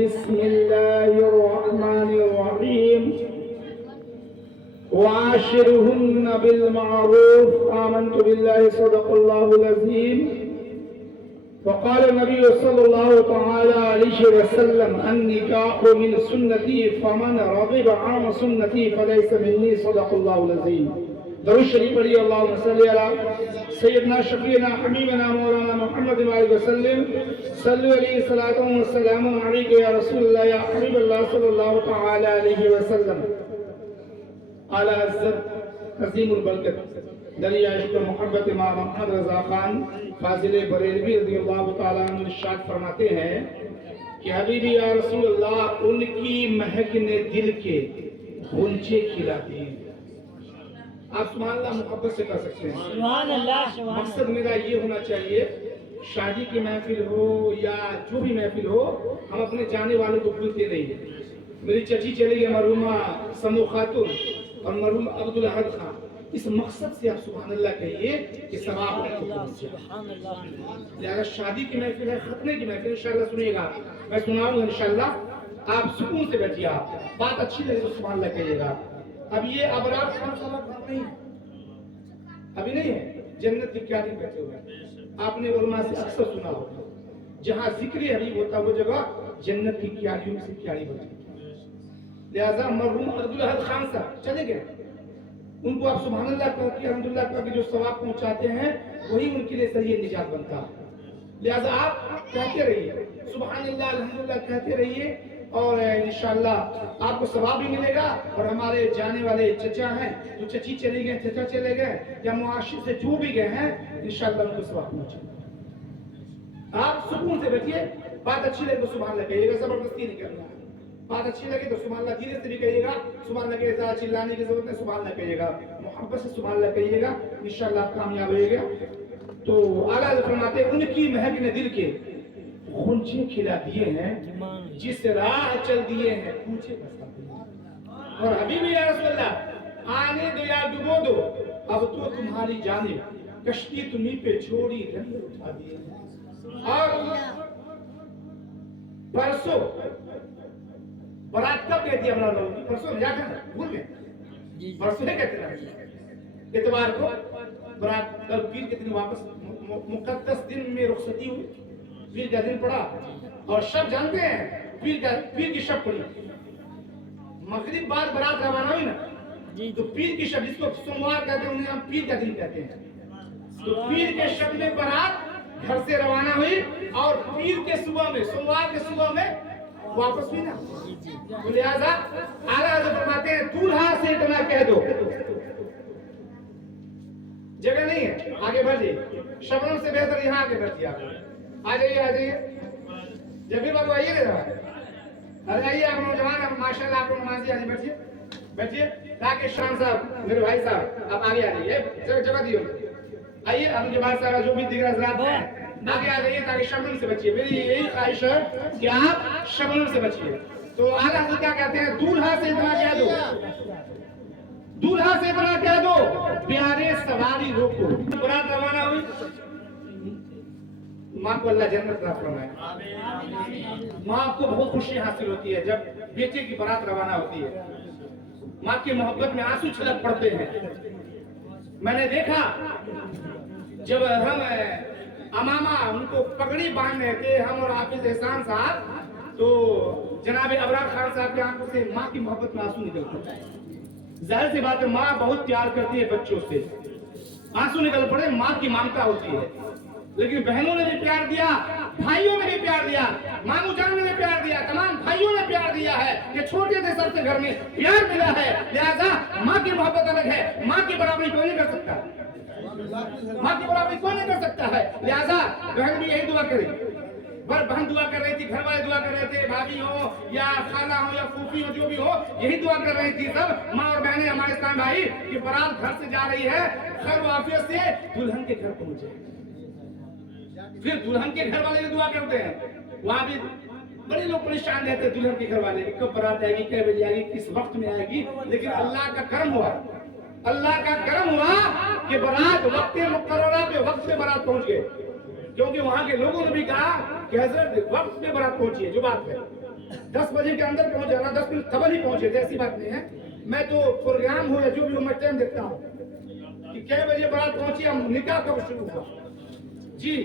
بسم الله الرحمن الرحيم وعاشرهن بالمعروف آمنت بالله صدق الله العظيم وقال النبي صلى الله تعالى عليه وسلم النكاح من سنتي فمن رغب عن سنتي فليس مني صدق الله العظيم. درود شریف پڑھیے. اللهم صل علی سیدنا شفیعنا حبیبنا مولانا محمد وعلیہ وسلم. صلو علیہ الصلوۃ والسلام علیک یا رسول اللہ یا حبیب اللہ صلی اللہ تعالی علیہ وسلم. اعلی حضرت عظیم البرکت دریا عشق و محبت امام محمد رضا خان فاضل بریلوی رضی اللہ تعالیٰ عنہ ارشاد فرماتے ہیں کہ حبیبی یا رسول اللہ ان کی مہک نے دل کے غنچے کھلاتی ہیں. آپ سبحان اللہ محبت سے کر سکتے ہیں. سبحان اللہ. مقصد میرا یہ ہونا چاہیے شادی کی محفل ہو یا جو بھی محفل ہو ہم اپنے جانے والوں کو بھولتے نہیں ہیں. میری چچی چلی گئی مرحومہ سمو خاتون اور مرحوم عبدالاحد خان. اس مقصد سے آپ سبحان اللہ کہیے کہ ثواب آپ کو پہنچے. لہذا شادی کی محفل ہے, ختنے کی محفل انشاءاللہ سنیے گا, میں سناؤں گا انشاءاللہ. آپ سکون سے بیٹھیے, آپ بات اچھی لگے تو سبحان اللہ کہیے گا. اب یہ ابرار خان صاحب نہیں ہے, ابھی نہیں ہے, جنت کی کیاری بیٹھے ہوئے ہیں. آپ نے علماء سے اکثر سنا ہوگا جہاں ذکر حبیب ہوتا وہ جگہ جنت کی کیاریوں سے کیاری بنتی. لہذا مرحوم عبدالاحد خان صاحب چلے گئے, ان کو آپ سبحان اللہ کہو کہ الحمدللہ کہو کہ جو ثواب پہنچاتے ہیں وہی ان کے لیے صحیح نجات بنتا ہے. لہذا آپ کہتے رہیے سبحان اللہ الحمدللہ کہتے رہیے اور انشاءاللہ آپ کو ثواب بھی ملے گا. اور ہمارے جانے والے چچا ہیں جو چچی چلی گئے, چچا چلے گئے یا معاشر سے جو بھی گئے ہیں انشاءاللہ ان کو ثواب پہنچے گا. آپ سکون سے بیٹھیے, بات اچھی لگے تو سبحان اللہ کہیے گا, زبردستی نہیں کرنا. بات اچھی لگے تو سبحان اللہ دھیرے سے بھی کہیے گا, سبحان اللہ کے زیادہ چلانے کی ضرورت ہے, سبحان اللہ کہیے گا, محبت سے سبحان اللہ کہیے گا, انشاءاللہ آپ کامیاب ہوئے گا. تو اعلیٰ حضرت فرماتے ہیں ان کی مہک نے دل کے غنچے کھلا دیے ہیں, جس راہ چل دیے ہیں پوچھے بسا دیے. اور حبیبی یا رسول اللہ آنے دو یا ڈبو دو, اب تو تمہاری جانب کشتی تمہیں پہ چھوڑی رنگ اٹھا دیے. اور پرسوں برات کب کہتی ہے ہمارا لوگ, پرسوں جا کر بھول گئے, پرسوں نہیں کہتے ہیں, اتوار کو برات, کل پیر کے دن واپس مقدس دن میں رخصتی ہوئی, پیر کا دن پڑا اور شب جانتے ہیں پیر کی شب پڑی. مغرب بعد برات روانہ ہوئی نا تو پیر کی شب, جس کو سوموار کہتے ہیں انہیں ہم پیر کا دن کہتے ہیں, تو پیر کے شب میں برات گھر سے روانہ ہوئی اور پیر کے صبح میں, سوموار کے صبح میں واپس ہوئی نا. لہذا اعلیٰ حضرت فرماتے ہیں دولہا سے اتنا کہہ دو, جگہ نہیں ہے آگے بڑھ جائیے, شبنم سے بہتر یہاں آگے بڑھ جائیے. آ جائیے آ جائیے, جبیر بابو آئیے نا, ارے آئیے آپ نوجوان, ماشاء اللہ آپ نمازی, آئیے بیٹھیے بیٹھیے. راکیش شام صاحب میرے بھائی صاحب آپ آگے آ جائیے, جگہ دیو. آئیے اب کے بعد سارا جو بھی دیگر حضرات ہیں آگے آ جائیے تاکہ شبنم سے بچیے. میری یہی خواہش ہے کہ آپ شبنم سے بچیے. تو اعلیٰ حضرت کیا کہتے ہیں, دولہا سے اتنا کہہ دو, دولہا سے اتنا کہہ دو پیارے سواری روکو. برات روانہ ہوئی, ماں کو اللہ جنت عطا فرمائے. ماں کو بہت خوشی حاصل ہوتی ہے جب بیٹے کی برات روانہ ہوتی ہے. ماں کی محبت میں آنسو چھلک پڑتے ہیں. میں نے دیکھا جب ہم امامہ ان کو پگڑی باندھ رہے تھے, ہم اور حافظ احسان صاحب, تو جناب ابرار خان صاحب کے آنکھوں سے ماں کی محبت میں آنسو نکل پڑے. ظاہر سی بات ہے ماں بہت پیار کرتی ہے بچوں سے, آنسو نکل پڑے, ماں کی مامتا ہوتی ہے. لیکن بہنوں نے بھی پیار دیا, بھائیوں نے بھی پیار دیا, ماموں جان نے بھی پیار دیا, تمام بھائیوں نے پیار دیا ہے کہ چھوٹے سے سب سے گھر میں پیار ملا ہے. لہذا ماں کی محبت الگ ہے, ماں کی برابری کوئی نہیں کر سکتا, ماں کی برابری کوئی نہیں کر سکتا ہے. لہذا بہن بھی یہی دعا کرے, بہن دعا کر رہی تھی, گھر والے دعا کر رہے تھے, بھابھی ہو یا خالہ ہو یا پھوپھی ہو جو بھی ہو, یہی دعا کر رہی تھی سب ماں اور بہنیں ہمارے اسلام بھائی کہ برات گھر سے جا رہی ہے خیر و عافیت سے دلہن کے گھر پہنچے. پھر دلہن کے گھر والے بھی دعا کرتے ہیں, وہاں بھی بڑے لوگ پریشان رہتے ہیں دلہن کے گھر والے, کب برات آئے گی, کئے بجے آئے گی, کس وقت میں آئے گی. لیکن اللہ کا کرم ہوا, اللہ کا کرم ہوا کہ برات وقت مقررہ پہ وقت پہ برات پہنچ گئے. کیونکہ وہاں کے لوگوں نے بھی کہا کہ حضرت وقت پہ برات پہنچی ہے, جو بات ہے 10 बजे के अंदर पहुंच जाना, 10 मिनट खबर ही पहुंचे थे, ऐसी बात नहीं है। मैं तो प्रोग्राम हो या जो भी हो, मैं टाइम देखता हूँ कि कै बजे बारात पहुंची, हम निकाह कब शुरू हुआ जी।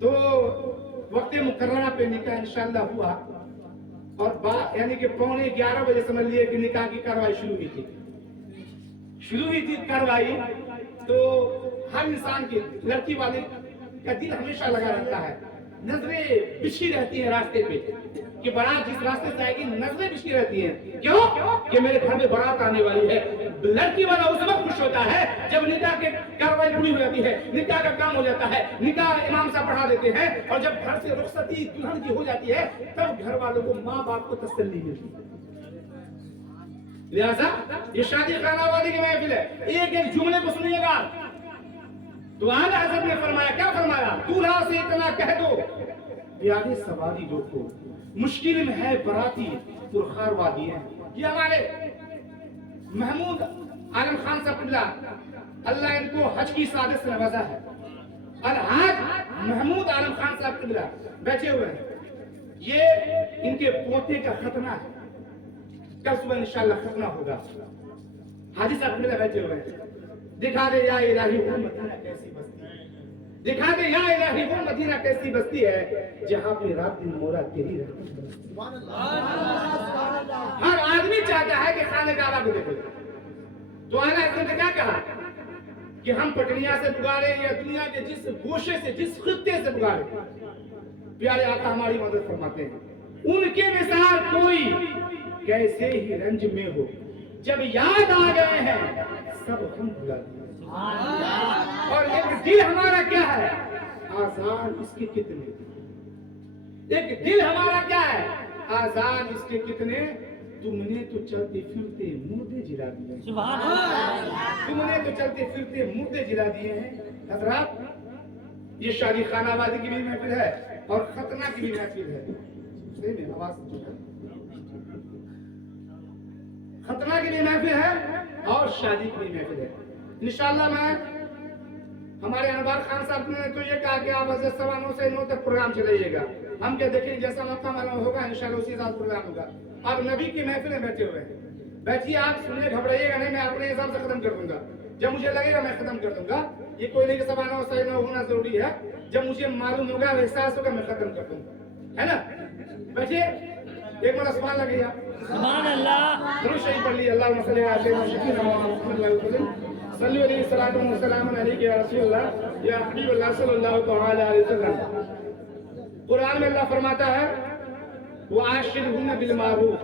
तो वक्त मुकर्ररा पे निकाह इंशाल्लाह हुआ और यानी कि 11:15 बजे समझ लिए कि निकाह की कार्रवाई शुरू हुई थी कार्रवाई। तो हर इंसान की, लड़की वाले का दिल हमेशा लगा रहता है, नजरें बिछी रहती हैं रास्ते पे कि बारात जिस रास्ते से आएगी, नजरें बिछी रहती हैं। क्यों? कि मेरे घर में बारात आने वाली है। लड़की वाला उस वक्त खुश होता है जब निकाह की कार्रवाई पूरी हो जाती है, निकाह का काम हो जाता है, निकाह इमाम साहब पढ़ा देते हैं, और जब घर से रुखसती दुल्हन की हो जाती है, तब घर वालों को, माँ बाप को तसल्ली मिलती है। लिहाजा ये शादी खाना वाली की महफिल है। एक एक जुमले को सुनिएगा। तो आला हज़रत ने फरमाया, क्या फरमाया? दूल्हा से इतना कह दो, याद सवारी देखो, मुश्किल में है बराती पुरखार वादी है। ये हमारे महमूद आलम खान साहब, अल्लाह इनको हज की सादत से नवाजा है। अलहाज महमूद आलम खान साहब बैठे हुए हैं। ये इनके पोते का खतना है, कल सुबह इंशाअल्लाह खतना होगा। हाजी साहब बैठे हुए हैं। दिखा दे या इलाही वो मदीना कैसी बस्ती है, दिखा दे या इलाही वो मदीना कैसी बस्ती है जहाँ पे रात दिन मोरा तेरी रहती। हर आदमी चाहता है कि खाने काबा को देखो। तो आला हज़रत ने क्या कहा कि हम पटनिया से पुकारे या दुनिया के जिस गोशे से, जिस खित्ते से पुकारे, प्यारे आका हमारी मदद फरमाते हैं। उनके मिसाल कोई कैसे ही रंज में हो, जब याद आ गए हैं सब हम भुला दिए। और एक दिल हमारा क्या है, आसान इसके कितने, एक दिल हमारा क्या है, आसान इसके कितने। तुमने तो चलते फिरते मुर्दे जिला दिए, तुमने तो चलते फिरते मुर्दे जिला दिए हैं। हज़रात, ये शादी खानावादी की भी महफिल है और खतना की भी महफिल है। सही में आवाज खतना की भी महफिल है और शादी की भी महफिल है। इंशाअल्लाह मैं, हमारे अनवार खान साहब ने तो ये कहा कि आप 9:15 से 9 तक प्रोग्राम चलाइएगा। हम क्या देखेंगे, जैसा मौका मालूम होगा इंशाअल्लाह उसी हिसाब प्रोग्राम होगा। आप नबी की महफिल में बैठे हुए हैं, बैठिए, आप सुनिए, घबराइएगा नहीं, मैं अपने हिसाब से खत्म कर दूंगा। जब मुझे लगेगा मैं खत्म कर दूंगा। ये कोई नहीं कि 9:15 से 9 होना जरूरी है। जब मुझे मालूम होगा, एहसास होगा, मैं खत्म कर दूंगा, है ना। बैठिए, एक बार सुभान अल्लाह कहिए, सुभान अल्लाह, दुरूद शरीफ पढ़ ली, अल्लाहुम्मा सल्ली अला सय्यिदना मुहम्मद सल्लल्लाहु अलैहि वसल्लम सलाम अलैका या रसूलल्लाह या हबीबल्लाह सल्लल्लाहु तआला अलैहि वसल्लम। कुरान में अल्लाह फरमाता है, वो आशिरहुन्ना बिल मारूफ,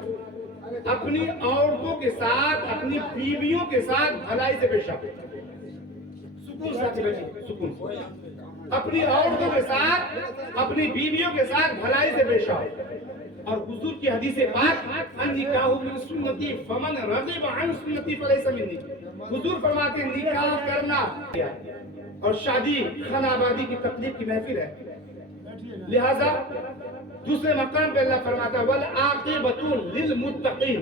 अपनी औरतों के साथ, अपनी बीवियों के साथ भलाई से पेश आओ। सुकून से बैठिए, सुकून से। अपनी औरतों के साथ, अपनी बीवियों के साथ भलाई से पेश आओ। और हुजूर की हदीस पाक, अन्निकाहु मिन सुन्नती फमन रग़िब अन सुन्नती फलैसा मिन्नी। हुजूर फरमाते हैं निकाह करना और शादी खानाबादी की तकलीफ की महफिल है। लिहाजा दूसरे मकाम पे अल्लाह फरमाता है, वल आक़िबतु लिल मुत्तक़ीन,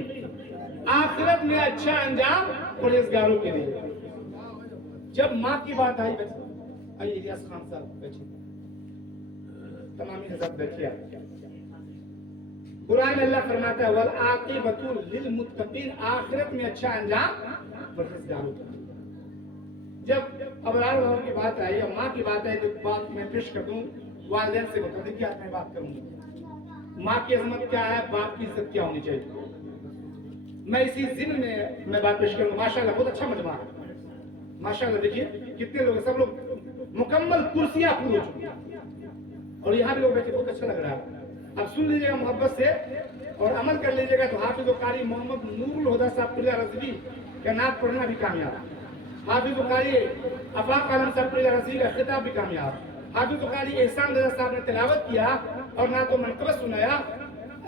आखिरत में अच्छा अंजाम परहेज़गारों के लिए। जब माँ की बात आई, आइए इलियास खान साहब बैठिए, तमामी हज़रत बैठिए। कुरान में अल्लाह फरमाता है, वल आक़िबतु लिल मुत्तक़ीन, आखिरत में अच्छा अंजाम परहेज़गारों का। जब अबरार लोगों की बात आई और माँ की बात आई, तो बात मैं पेश कर दूं वालिदैन से मुताबिक क्या मैं बात करूंगा। माँ की अजमत क्या है, बाप की इज्जत क्या होनी चाहिए, मैं इसी जिम्न में मैं बात पेश करूंगा। माशाल्लाह बहुत अच्छा मजमा है, माशाल्लाह। देखिए कितने लोग, सब लोग मुकम्मल कुर्सियां पूरी हो चुकी हैं और यहाँ भी लोग बैठे, बहुत अच्छा लग रहा है। अब सुन लीजिएगा मोहब्बत से और अमल कर लीजिएगा तो हाफिज़ कारी मोहम्मद नूरुल हुदा साहब रज़वी का नाम पढ़ना भी कामयाब, हाफिज़ कारी अफाक आलम साहब रज़वी का खिताब भी कामयाब, हाफिज़ कारी एहसान रज़ा साहब ने तिलावत किया और ना तो मनक़बत सुनाया,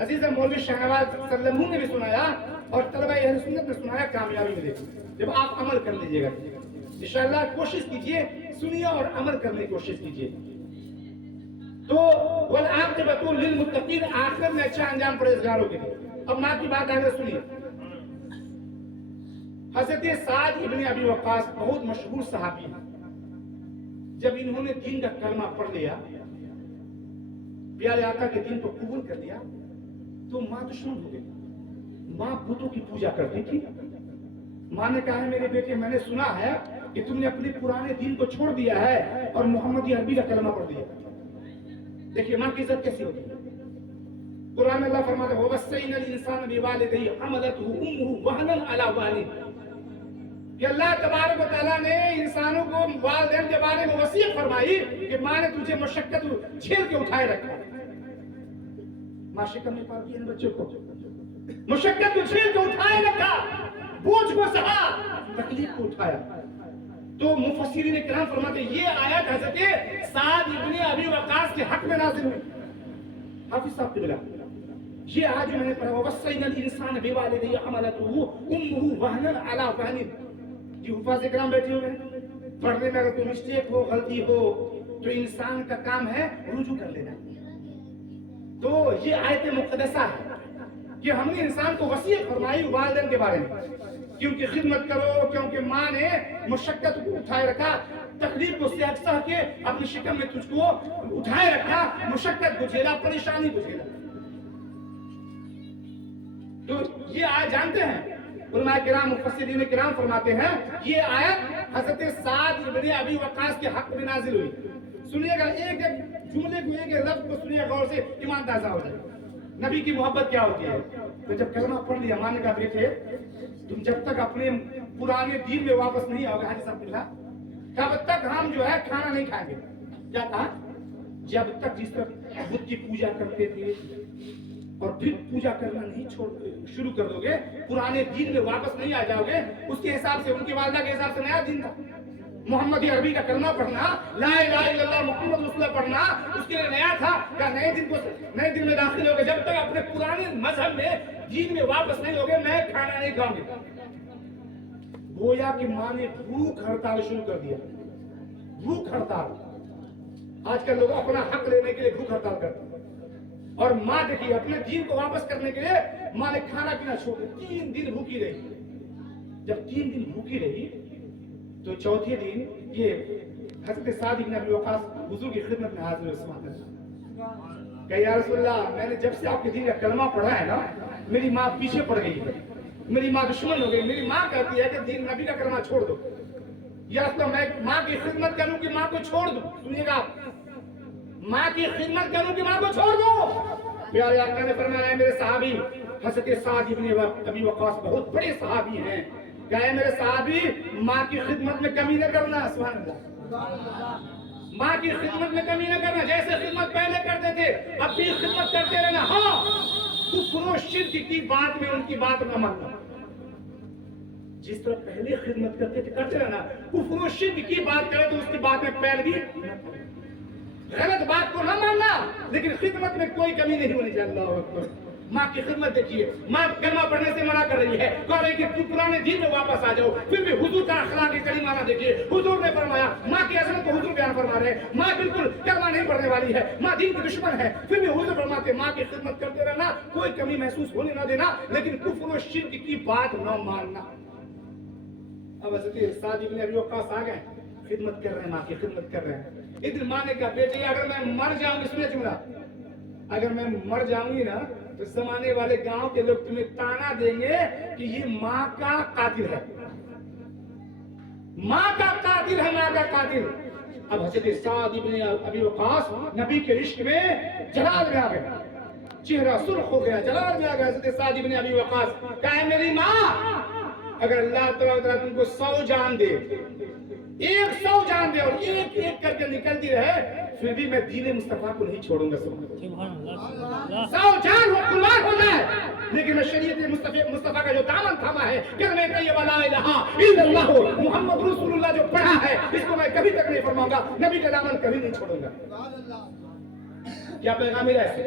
अजीज़ मौलवी शाहनवाज सल्लमू ने भी सुनाया और तलबा अहले सुन्नत ने सुनाया, कामयाबी मिलेगी जब आप अमल कर लीजिएगा। इंशाअल्लाह कोशिश कीजिए, सुनिए और अमल करने की कोशिश कीजिए। तो वल आक़िबतु लिल मुत्तक़ीन, आखिरत में अच्छा अंजाम परहेज़गारों के लिए। अब माँ की बात आगे सुनिए। हज़रत साद इब्न अबी वक़ास बहुत मशहूर सहाबी हैं। जब इन्होंने दीन का कलमा पढ़ लिया, प्यारे आका के दीन को कबूल कर लिया, तो माँ दुश्मन हो गई। माँ बुतों की पूजा करती थी। माँ ने कहा है मेरे बेटे मैंने सुना है कि तुमने अपने पुराने दीन को छोड़ दिया है और मोहम्मदी अरबी का कलमा पढ़ दिया। देखिए माँ की इज्जत कैसी होती है। कुरान में अल्लाह फरमाता है ववस्सैनल इंसान बिवालिदैहि हमलतहु उम्मुहु वहनन अला वहन, कि अल्लाह तबारक व तआला ने इंसानों को वालिदैन के बारे में वसीयत फरमाई कि माँ ने तुझे मशक्कत झेल के उठाए रखा। माँ शिकम में पालती है बच्चों को, मशक्कत को झेल के उठाए रखा, बोझ को सहा, तकलीफ को उठाया। तो मुफस्सिरीन किराम फरमाते ये आयत हज़रत साद इब्न अबी वक़ास के हक में नाज़िल हुई। हाफिज साहब किबला ये आज जो मैंने पढ़ा ववस्सैनल इंसान बिवालिदैहि हमलतहु उम्मुहु वहनन अला वहन, जी हुफाज़ किराम बैठे हुए हैं। पढ़ने में अगर कोई मिस्टेक हो गलती हो तो इंसान का काम है रुजू कर लेना। तो ये आयत मुक़द्दसा है कि हमने इंसान को वसीयत फरमाई वालिदैन के बारे में कि उनकी खिदमत करो, क्योंकि माँ ने मशक्कत को उठाए रखा, तकलीफ को सह के अपनी शिकम में तुझको उठाए रखा, मुशक्कत को झेला, परेशानी को झेला। तो ये आयत जानते हैं उलमा किराम मुफस्सिरीन किराम फरमाते हैं ये आयत हज़रत साद इब्न अबी वक़ास के हक में नाजिल हुई। सुनिएगा, एक एक जुमले को, एक एक लफ्ज को सुनिए गौर से, ईमान ताज़ा हो जाए। नबी की मोहब्बत क्या होती है। तो जब कलमा पढ़ लिया माँ ने कहा बेटे तुम जब तक अपने पुराने दीन में वापस नहीं आओगे हाजी साहब तब तक हम जो है खाना नहीं खाएंगे। क्या कहा? जब तक जिस तरह बुद्ध की पूजा करते थे और फिर पूजा करना नहीं शुरू कर दोगे, पुराने दीन में वापस नहीं आ जाओगे, उसके हिसाब से उनकी वालदा के हिसाब से नया दीन था। मोहम्मदी अरबी का कलमा पढ़ना, ला इलाहा इल्लल्लाह मुहम्मद रसूलुल्लाह पढ़ना उसके लिए नया था। क्या नए दिन में दाखिल होगे, जब तक अपने पुराने मजहब में दीन में वापस नहीं होगे मैं खाना नहीं खाऊंगी। गोया की माँ ने भूख हड़ताल शुरू कर दिया। भूख हड़ताल, आजकल लोग अपना हक लेने के लिए भूख हड़ताल करते हैं। और माँ देखिए अपने दीन को वापस करने के लिए माँ ने खाना पीना छोड़ दिया। 3 दिन भूखी रही। जब 3 दिन भूखी रही तो चौथे दिन ये हज़रत साद इब्न अबी वक़ास हुज़ूर की खिदमत में हाजिर हुए। कहा या रसूलल्लाह मैंने जब से आपके दीन का कलमा पढ़ा है ना मेरी माँ पीछे पड़ गई है, मेरी माँ दुश्मन हो गई। मेरी माँ कहती है कि दीन नबी का कलमा छोड़ दो। या तो मैं माँ की खिदमत करूं कि माँ को छोड़ दूं। सुनिएगा, माँ की खिदमत करूं कि माँ को छोड़ दूं। प्यारे आका ने फरमाया मेरे सहाबी हज़रत साद इब्न अबी वक़ास बहुत बड़े सहाबी हैं, कहे मेरे सहाबी माँ की खिदमत में कमी न करना। सुभान अल्लाह, माँ की खिदमत में कमी न करना। जैसे खिदमत पहले करते थे अब भी खिदमत करते रहना। हाँ, कुफ्र शिर्क की बात में उनकी बात न मानना। जिस तरह पहले खिदमत करते थे करते रहना। कुफ्र शिर्क की बात करे तो उसकी बात में पैरवी, गलत बात को न मानना, लेकिन खिदमत में कोई कमी नहीं होनी चाहिए। अल्लाहू अकबर। माँ की खिदमत देखिए, माँ कलमा पढ़ने से मना कर रही है, कह रही है कि पुराने दिन में वापस आ जाओ। फिर भी हुजूर का अखलाक करीमा ना देखिए। हुजूर ने फरमाया, माँ की अज़मत को हुजूर बयान फरमा रहे हैं, माँ बिल्कुल कलमा नहीं पढ़ने वाली है, माँ दीन की दुश्मन है। फिर भी हुजूर फरमाते माँ की खिदमत करते रहना, कोई कमी महसूस होने ना देना, लेकिन कुफ्र और शिर्क की बात न मानना। अब हज़रत साद इब्न अबी वक़ास आ गए, खिदमत कर रहे हैं, माँ की खिदमत कर रहे हैं। एक दिन माँ ने कहा बेटे अगर मैं मर जाऊंगी, सुनिए जुमला, अगर मैं मर जाऊंगी ना तो जमाने वाले गांव के लोग तुम्हें ताना देंगे कि ये माँ का कातिल है, माँ का कातिल है, माँ का कातिल। अब हज़रत साद इब्न अबी वक़ास नबी के इश्क में जलाल में आ गए, चेहरा सुर्ख हो गया, जलाल में आ गया। हज़रत साद इब्न अबी वक़ास कहे मेरी माँ अगर अल्लाह तआला तुमको 100 जान दे, 100 जान दे और एक एक करके निकलती रहे, फिर भी मैं दीन मुस्तफा को नहीं छोड़ूंगा। 100 जान हो कुर्बान हो जाए, लेकिन मैं शरीयत मुस्तफा का जो दामन थामा है, कलमे तय्यबा ला इलाहा इल्लल्लाह मुहम्मद रसूलुल्लाह जो पढ़ा है, इसको मैं कभी तक नहीं फरमाऊंगा, नबी का दामन कभी नहीं छोड़ूंगा। क्या पैगाम है ऐसे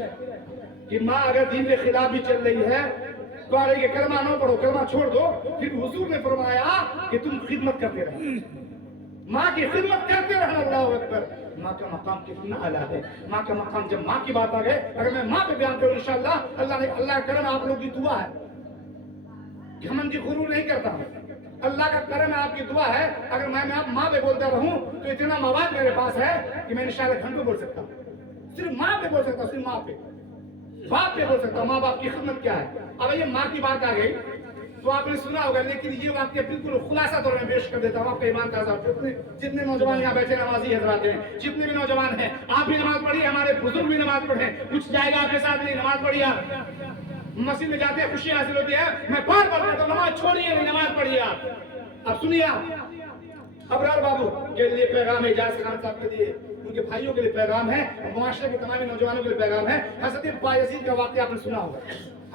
कि माँ अगर दीन के खिलाफ भी चल रही है तो आ रही है कलमा न पढ़ो, कलमा छोड़ दो। फिर हुजूर ने फरमाया कि तुम खिदमत करते रहो, माँ की खिदमत करते रहना। अल्लाहू अकबर। माँ का मकाम कितना आला है। माँ का मकाम, जब माँ की बात आ गए, अगर मैं माँ पे बयान करूँ इंशाअल्लाह, अल्लाह करम आप लोग की दुआ है, घमंड की गुरूर नहीं करता हूँ, अल्लाह का करम आपकी दुआ है। अगर मैं माँ पे बोलता रहूं तो इतना मवाद मेरे पास है कि मैं इंशाअल्लाह घंटों बोल सकता हूँ, सिर्फ माँ पे बोल सकता हूँ, सिर्फ माँ पे। बाप पे बोल सकता हूँ, माँ बाप की खिदमत क्या है। अब ये माँ की बात आ गई तो आपने सुना होगा, लेकिन ये वाक्य बिल्कुल खुलासा तौर में पेश कर देता हूँ आपका ईमान का साहब। जितने नौजवान यहाँ बैठे नमाजी हजरात हैं, जितने भी नौजवान हैं, आप भी नमाज पढ़िए, हमारे बुजुर्ग भी नमाज पढ़े, कुछ जाएगा आपके साथ नहीं, नमाज पढ़िए। आप मस्जिद में जाते हैं, खुशी हासिल होती है, मैं बार बार कहता हूँ नमाज छोड़िए नहीं, नमाज पढ़िए। आप अब सुनिए, आप अबरार बाबू के लिए पैगाम है, इजाज खान साहब के लिए, उनके भाइयों के लिए पैगाम है, और मुआशरे के तमाम नौजवानों के लिए पैगाम है। हज़रत बायज़ीद का वाक़या आपने सुना होगा।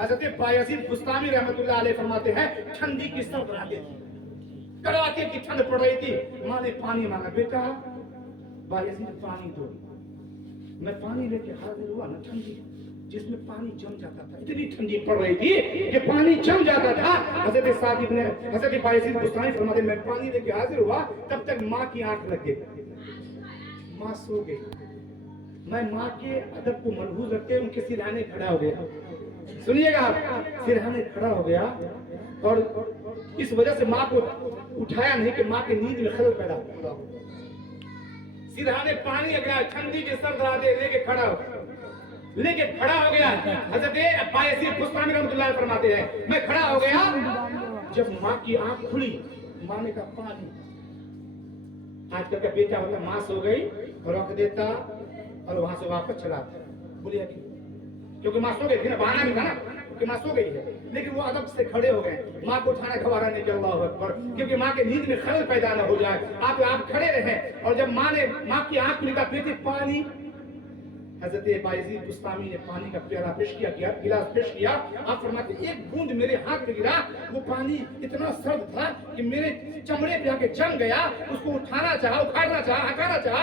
हज़रत बायज़ीद बुस्तामी रहमतुल्लाह अलैह फरमाते हैं, ठंडी की सर्द रातें थी, कड़ाके की ठंड पड़ रही थी, माँ ने पानी मांगा, बेटा बायज़ीद पानी दो। मैं पानी लेके हाजिर हुआ ना, ठंडी जिसमें पानी जम जाता था, इतनी ठंडी पड़ रही थी कि पानी जम जाता था। हज़रत साद इब्न हज़रत बायज़ीद बुस्तामी फरमाते हैं, मैं पानी लेके हाजिर हुआ, तब तक माँ की आंख लग गई, माँ सो गई। मैं माँ के अदब को मलहूज रखते उनके सिरहाने खड़ा हो गया। सुनिएगा आप, सिरहाने खड़ा हो गया, और इस वजह से माँ को उठाया नहीं कि माँ की नींद में खलल पैदा हो। सिरहाने पानी आ गया, ठंडी के सर्द रातें लेके खड़ा हो गया। हज़रत बायज़ीद बुस्तामी रहमतुल्लाह फरमाते हैं, मैं खड़ा हो गया, जब माँ की आंख खुली, माँ ने कहा पानी। आजकल का बेटा होता, माँ सो गई रोक देता और वहां से वापस चला आता, बोलिए क्योंकि माँ सो गई थी ना, बहाना भी था ना कि माँ सो गई है, लेकिन वो अदब से खड़े हो गए, माँ को उठाना गवारा नहीं कर, अल्लाहु अकबर, क्योंकि माँ के नींद में खलल पैदा न हो जाए। आप खड़े रहे, और जब माँ की आंख खुली, बेटे पानी। हज़रत बायज़ीद बुस्तामी ने पानी का प्याला पेश किया, गिलास पेश किया। आप फरमाते, एक बूंद मेरे हाथ में गिरा, वो पानी इतना सर्द था कि मेरे चमड़े पे आके जम गया। उसको उठाना चाहा, उखाड़ना चाहा, हटाना चाहा,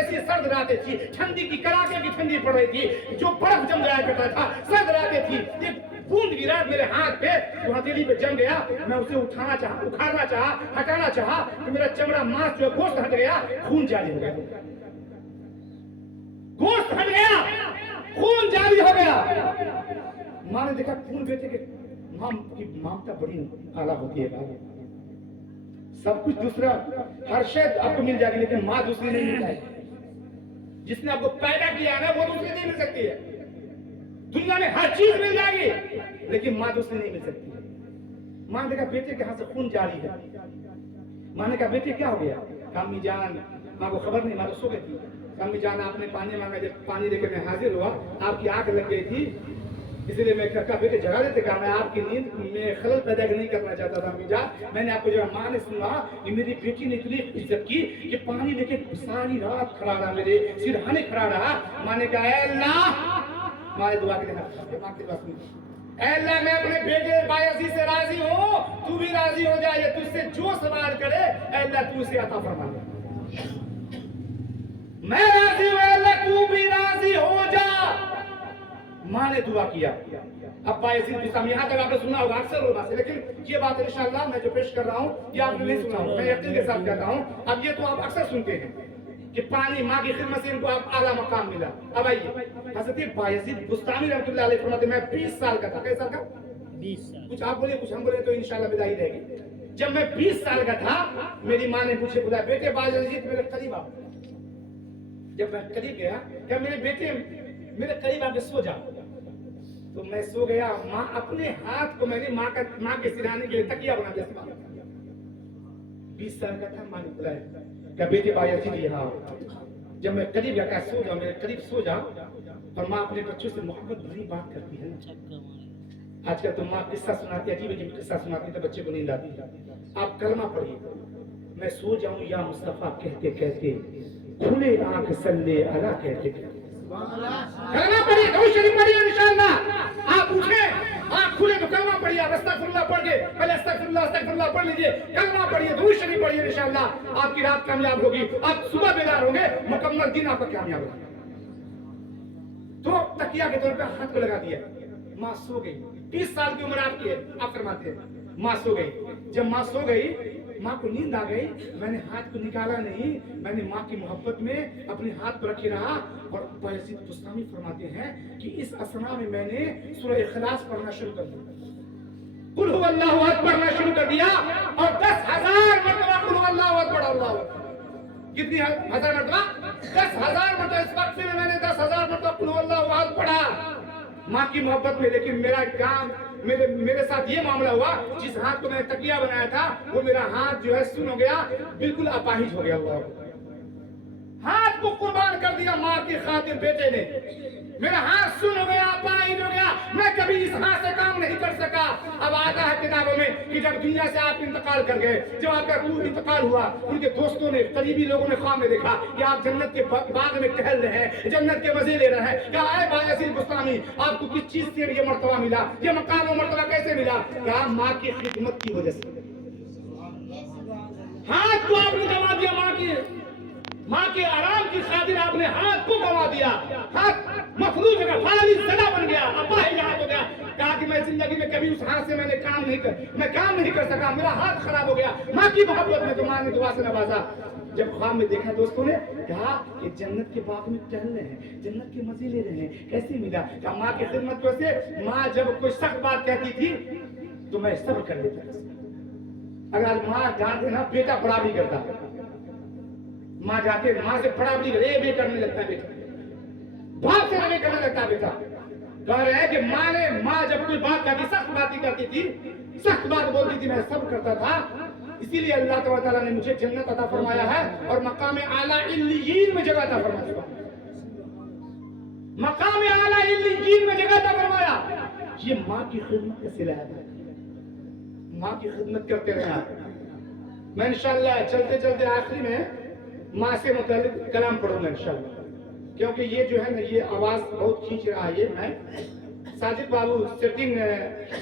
ऐसी सर्द रातें थी, ठंडी की कड़ाके की ठंडी पड़ रही थी, जो बर्फ जम जाया करता था, सर्द रातें थी। एक बूंद गिरा मेरे हाथ पे, वो हथेली पे जम गया, मैं उसे उठाना चाहा, उखाड़ना चाहा, हटाना चाहा, तो मेरा चमड़ा, मांस जो गोश्त हट गया, खून जारी हो गया, गोश्त हट गया, खून जारी हो गया। माँ ने देखा खून, बेटे के माँ की ममता बड़ी आला होती है भाई, सब कुछ दूसरा हर शय आपको मिल जाएगी, लेकिन माँ दूसरी नहीं मिल जाएगी। जिसने आपको पैदा किया है ना, वो दूसरी नहीं मिल सकती है। दुनिया में हर चीज मिल जाएगी, लेकिन माँ दूसरी नहीं मिल सकती है। माँ ने देखा बेटे के हाथ से खून जारी है। माँ ने कहा बेटे क्या हो गया? अम्मी जान, माँ को खबर नहीं, माँ तो सो गई थी। अम्मी जान आपने पानी मांगा, जब पानी लेकर मैं हाजिर हुआ, आपकी आंख लग गई थी, इसलिए मैं कहा बेटे जगा देते, कहा मैं आपकी नींद में खलल पैदा नहीं करना चाहता था अम्मी जान। मैंने आपको जब माँ ने सुना कि मेरी बेटी ने इतनी इज्जत की कि पानी लेके सारी रात खड़ा रहा, मेरे सिरहाने खड़ा रहा। माँ ने कहा अल्लाह, माँ ने दुआ के देना, माँ की दुआ सुनी, अल्लाह मैं अपने बेटे बायज़ीद से राजी हूँ, तू भी राजी हो जाए, तुझसे जो सवाल करे अल्लाह तू उसे अता फरमा दे। मैं राजी हूँ, अल्लाह तू भी राजी हो जा। माँ ने दुआ किया। अब बायज़ीद बुस्तामी, यहाँ तक आपने सुना होगा अक्सर लोगों से, लेकिन ये बात इंशाअल्लाह मैं जो पेश कर रहा हूँ ये आपने नहीं सुना होगा, मैं यकीन के साथ कहता हूँ। अब ये तो आप अक्सर सुनते हैं कि पानी, माँ की खिदमत से इनको आप आला मकाम मिला। अब आइए, हज़रत बायज़ीद बुस्तामी रहमतुल्लाह अलैह फरमाते, मैं 20 साल का था। कैसा का? 20 साल। कुछ आप बोले, कुछ हम बोले, तो इंशाअल्लाह विदाई रहेगी। जब मैं 20 साल का था, मेरी माँ ने मुझे बुलाया, बेटे बायज़ीद मेरे करीब आओ। जब मैं करीब गया, क्या मेरे बेटे मेरे करीब आके सो जाओ, तो मैं सो गया। माँ अपने हाथ को मैंने माँ के सिरहाने के लिए तकिया बना दिया। 20 साल का था, माँ ने बुलाया, क्या बेटे बायज़ीद यहाँ आओ। जब मैं करीब गया, क्या सो जाओ, मेरे करीब सो जाओ। और माँ अपने बच्चों से मोहब्बत भरी बात करती है। आजकल तो माँ किस्सा सुनाती है, अजीब अजीब किस्सा सुनाती है, तो बच्चे को नींद आती है। आप कलमा पढ़िए, मैं सो जाऊं या मुस्तफा कहते कहते, खुले आंख सल्ले अला कहते कहते। कलमा पढ़िए, दरूद शरीफ पढ़िए इंशाअल्लाह। आप उठे, आंख खुले तो कलमा पढ़िए, अस्तगफिरुल्लाह पढ़ के पहले अस्तगफिरुल्लाह पढ़ लीजिए, कलमा पढ़िए, दरूद शरीफ पढ़िए इंशाअल्लाह। आपकी रात कामयाब होगी, आप सुबह बेदार होंगे, मुकम्मल दिन आपका कामयाब होगा। तो तकिया के तौर पे हाथ को लगा दिया, माँ सो गई। 20 साल की उम्र आपकी है, आप फरमाते हैं, माँ सो गई। जब माँ सो गई, माँ को नींद आ गई, मैंने हाथ को निकाला नहीं, मैंने माँ की मोहब्बत में अपने हाथ पर रखे रहा। और बायज़ीद बुस्तामी फरमाते हैं कि इस असना में मैंने सूरह इखलास पढ़ना शुरू कर दिया, कुल हुवल्लाहु अहद पढ़ना शुरू कर दिया, और 10,000 मरतबा कुल हुवल्लाहु अहद पढ़ा। अल्लाहु अकबर, कितनी हजार मरतबा? 10,000 मरतबा। इस वक्त में मैंने 10,000 मरतबा कुल हुवल्लाहु अहद पढ़ा। माँ की मोहब्बत में, लेकिन मेरा काम मेरे साथ ये मामला हुआ, जिस हाथ को मैंने तकिया बनाया था वो मेरा हाथ जो है सुन हो गया, बिल्कुल अपाहिज हो गया। हाथ को कुर्बान कर दिया माँ की खातिर बेटे ने, मेरा हाथ सुन हो गया, अपाहिज हो गया, मैं कभी इस हाथ से काम नहीं कर सका। अब आता है किताबों में कि जब दुनिया से आप इंतकाल कर गए, जब आपका रूह इंतकाल हुआ, उनके दोस्तों ने, करीबी लोगों ने ख्वाब में देखा कि आप जन्नत के बाग में टहल रहे हैं, जन्नत के मजे ले रहे हैं। कहा है भाई असीम बुस्तानी, आपको किस चीज से ये मर्तबा मिला, ये मकाम और मर्तबा कैसे मिला? कहा माँ की खिदमत की वजह से। हाथ को आपने गंवा दिया, माँ के आराम की खातिर आपने हाथ को गंवा दिया, हाथ मफलूज हो गया, फालिज सदा बन गया, अपाहिज हाथ हो गया। कहा कि मैं जिंदगी में कभी उस हाथ से मैं काम नहीं कर सका, मेरा हाथ खराब हो गया। माँ की मोहब्बत में तो माँ ने दुआ से नवाजा। जब ख्वाब में देखा दोस्तों ने, कहा कि जन्नत के बाग में टहल रहे हैं, जन्नत के मजे ले रहे हैं, कैसे मिला? कहा माँ की खिदमत से। माँ जब कोई सख्त बात कहती थी तो मैं सब्र कर लेता था। अगर माँ डांटे ना, बेटा बराबरी करता, माँ जाके माँ से बराबरी रे करने लगता है बेटा, बाप से रे करने लगता है बेटा। कह रहे हैं कि माँ जब कोई बात कहती, सख्त बात करती थी, सख्त बात बोलती थी, मैं सब्र करता था। इसीलिए अल्लाह ताला ने मुझे जन्नत अता फरमाया है और मकाम आला इल्लियीन में जगह अता फरमाया, मकाम आला इल्लियीन में जगह अता फरमाया। ये माँ की खिदमत का सिला है, माँ की खिदमत करते रहे। मैं इंशाअल्लाह चलते चलते आखिरी में माँ से मुताल्लिक कलाम पढ़ूंगा इंशाअल्लाह, क्योंकि ये जो है ना, ये आवाज बहुत खींच रहा है। ये मैं साजिद बाबू सेटिंग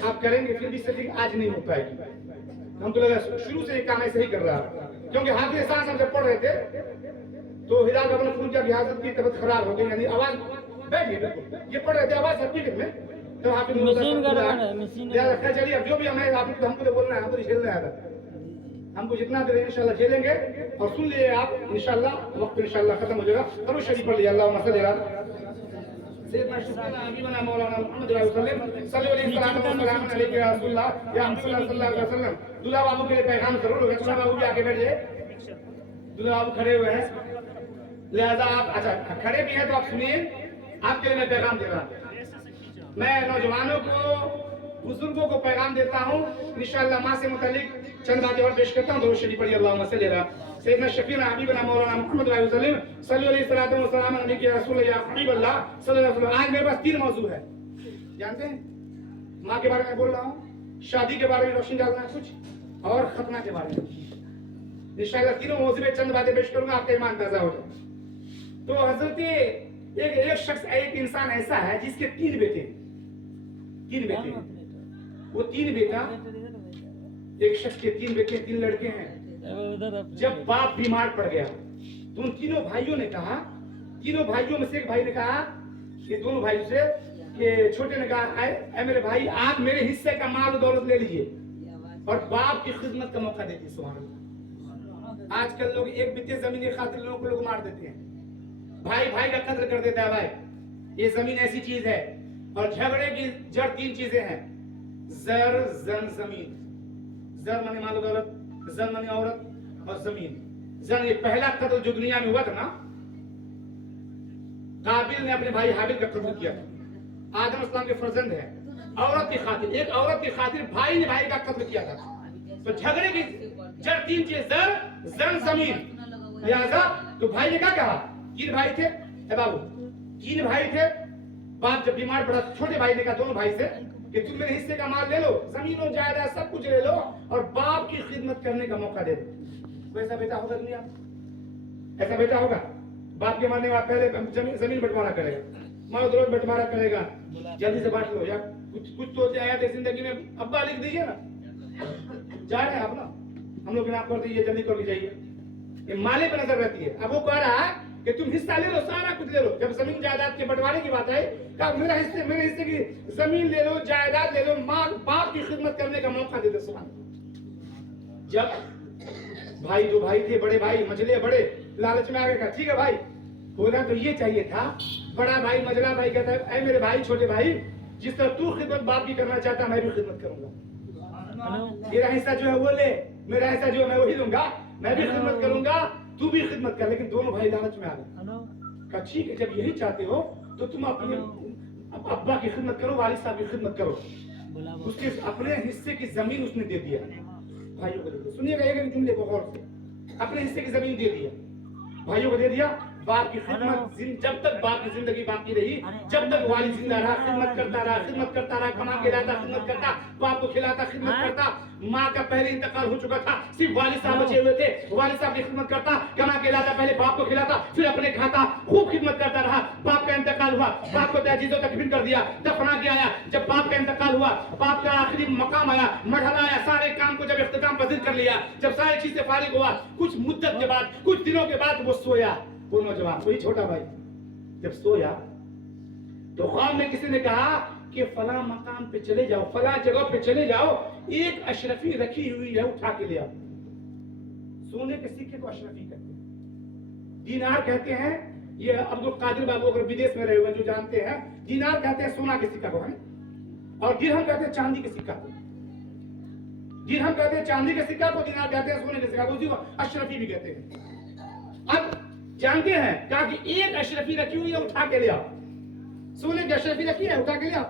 आप करेंगे, फिर भी सेटिंग आज नहीं हो पाएगी। हमको लगा शुरू से ये काम ऐसे ही कर रहा है, क्योंकि हाफिज साहब हम जब पढ़ रहे थे तो हिदायत अपने फूजा की हाजत की तबीयत खराब हो गई, यानी आवाज बैठ गई बिल्कुल। ये पढ़ रहे थे आवाज हकीकत में, तो हाफिज चलिए अब जो भी हमें हमको तो बोलना है, हमको झेलना है, हमको जितना देर इंशाल्लाह झेलेंगे। और सुन लिए आप इंशाल्लाह, वक्त इंशाल्लाह खत्म हो जाएगा। करो शरीफ पढ़ लिया, अल्लाहुम्मा सल्ली अला सय्यदना शुफीना हबीबना मौलाना मुहम्मद सल्लल्लाहु अलैहि वसल्लम या रसूलल्लाह या सल्लल्लाहु अलैहि वसल्लम। दूल्हा बाबू के लिए पैगाम जरूर होगा, दूल्हा बाबू भी आगे बैठ जाइए, दूल्हा बाबू खड़े हुए हैं, लिहाजा आप अच्छा खड़े भी हैं तो आप सुनिए, आपके लिए मैं पैगाम दे रहा हूँ। मैं नौजवानों को, बुजुर्गों को पैगाम देता हूँ इंशाअल्लाह। माँ से मुतालिक चंद बातें और पेश करता हूँ। दो शरीफ पढ़िए, अल्लाहुम्मा सल्ली अला सय्यदना शफीना हबीबना मौलाना मुहम्मद सल्लल्लाहु अलैहि वसल्लम नबी या रसूल या हबीबल्लाह सल्लल्लाहु अलैहि वसल्लम। आज मेरे पास 3 मौजू है, जानते हैं? माँ के बारे में बोल रहा हूँ, शादी के बारे में रोशनी डालना है कुछ, और खतना के बारे में। इंशाअल्लाह तीनों मौजू में चंद बातें पेश करूंगा, आपका ईमान ताजा हो जाए। तो हजरत एक शख्स, एक इंसान ऐसा है जिसके 3 बेटे, वो 3 बेटा, एक शख्स के 3 बेटे, 3 लड़के हैं। जब बाप बीमार पड़ गया तो उन तीनों भाइयों ने कहा, तीनों भाइयों में से एक भाई ने कहा कि दोनों भाइयों से, कि छोटे ने कहा ऐ मेरे भाई, आप मेरे हिस्से का माल दौलत ले लीजिए और बाप की खिदमत का मौका देते। सुभान अल्लाह। आजकल लोग एक बित्ते जमीन की खातिर लोगों को लोग मार देते हैं, भाई भाई का कत्ल कर देता है। भाई ये जमीन ऐसी चीज है, और झगड़े की जड़ 3 चीजें हैं, जर जन जमीन। जर माने माल दौलत, जन माने औरत, और जमीन। जन ये पहला कत्ल जो दुनिया में हुआ था ना, काबिल ने अपने भाई हाबिल का कत्ल किया था। आदम इस्लाम के फर्जंद है, औरत की खातिर, एक औरत की खातिर भाई ने भाई का कत्ल किया था। तो झगड़े की जड़ 3 चीज, जर जन जमीन। लिहाजा तो भाई ने क्या कहा, 3 भाई थे बाबू, 3 भाई थे। बाप जब बीमार पड़ा, छोटे भाई ने कहा दोनों भाई से कि तुम मेरे हिस्से का माल ले लो, जमीन और जायदाद सब कुछ ले लो, और बाप की खिदमत करने का मौका दे दो। वैसा बेटा होगा दुनिया, ऐसा बेटा होगा? बाप के मारने के बाद पहले जमीन बंटवारा करेगा, माल दौलत बंटवारा करेगा, जल्दी से बांट लो यार, कुछ तो आया थे जिंदगी में, अब्बा लिख दीजिए ना, जा रहे हैं आप ना, हम लोग नाम कर दीजिए, जल्दी कर लीजिए। ये माले पर नजर रहती है। अब वो कह रहा है कि तुम हिस्सा ले लो, सारा कुछ ले लो। जब जमीन जायदाद के बंटवारे की बात आई, कहा मेरे हिस्से की जमीन ले लो, जायदाद ले लो, माँ बाप की खिदमत करने का मौका दे दो। सुभान। जब भाई, 2 भाई थे, बड़े भाई मजले बड़े, लालच में आ गए, ठीक है भाई, होना तो ये चाहिए था। बड़ा भाई मजला भाई कहता है, ऐ मेरे भाई, छोटे भाई, जिस तरह तू खिदमत बाप की करना चाहता, मैं भी खिदमत करूंगा। तेरा हिस्सा जो है वो ले, मेरा हिस्सा जो है मैं वही लूंगा, मैं भी खिदमत करूंगा, तू भी खिदमत कर। लेकिन दोनों भाई लालच में आ गए। कहा ठीक है, जब यही चाहते हो तो तुम अपने अब्बा की खिदमत करो, वालिद साहब की खिदमत करो। उसके अपने हिस्से की जमीन उसने दे दिया भाइयों को दे दिया। सुनिएगा एक जुमले को गौर से, अपने हिस्से की जमीन दे दिया, भाइयों को दे दिया। बाप की खिदमत जब तक बाप की जिंदगी बाकी रही, जब तक वालिद जिंदा रहा, खिदमत करता रहा, कमा के लाता, खिदमत करता, बाप को खिलाता, खिदमत करता। माँ का पहले इंतकाल हो चुका था, सिर्फ वालिद साहब बचे हुए थे। वालिद साहब की खिदमत करता, कमा के लाता, पहले बाप को खिलाता, फिर अपने खाता, खूब खिदमत करता रहा। बाप का इंतकाल हुआ, बाप को तहजीजों तकफीन कर दिया, दफना के आया। जब बाप का इंतकाल हुआ, बाप का आखिरी मकाम आया, मरहला आया, सारे काम को जब इख्तिताम पसंद कर लिया, जब सारी चीज से फारिग हुआ, कुछ मुद्दत के बाद, कुछ दिनों के बाद वो सोया। वो नौजवान, वही छोटा भाई जब सोया तो ख्वाब में किसी ने कहा कि फला मकाम पे चले जाओ, फला जगह पे चले जाओ, एक अशरफी रखी हुई है, उठा के ले आओ। सोने के सिक्के को अशरफी कहते हैं, दीनार कहते हैं। ये अब्दुल कादिर बाबू अगर विदेश में रहे हुए जो जानते हैं, दीनार कहते हैं सोना के सिक्का को, है, और दिरहम कहते हैं चांदी के सिक्का को। दिरहम कहते हैं चांदी के सिक्का को, दीनार कहते हैं सोने के सिक्का को, उसी को अशरफी भी कहते हैं। अब जानते हैं कहा कि एक अशरफी रखी हुई है, उठा के ले आओ। सोने की अशरफी रखी है, उठा के ले आओ।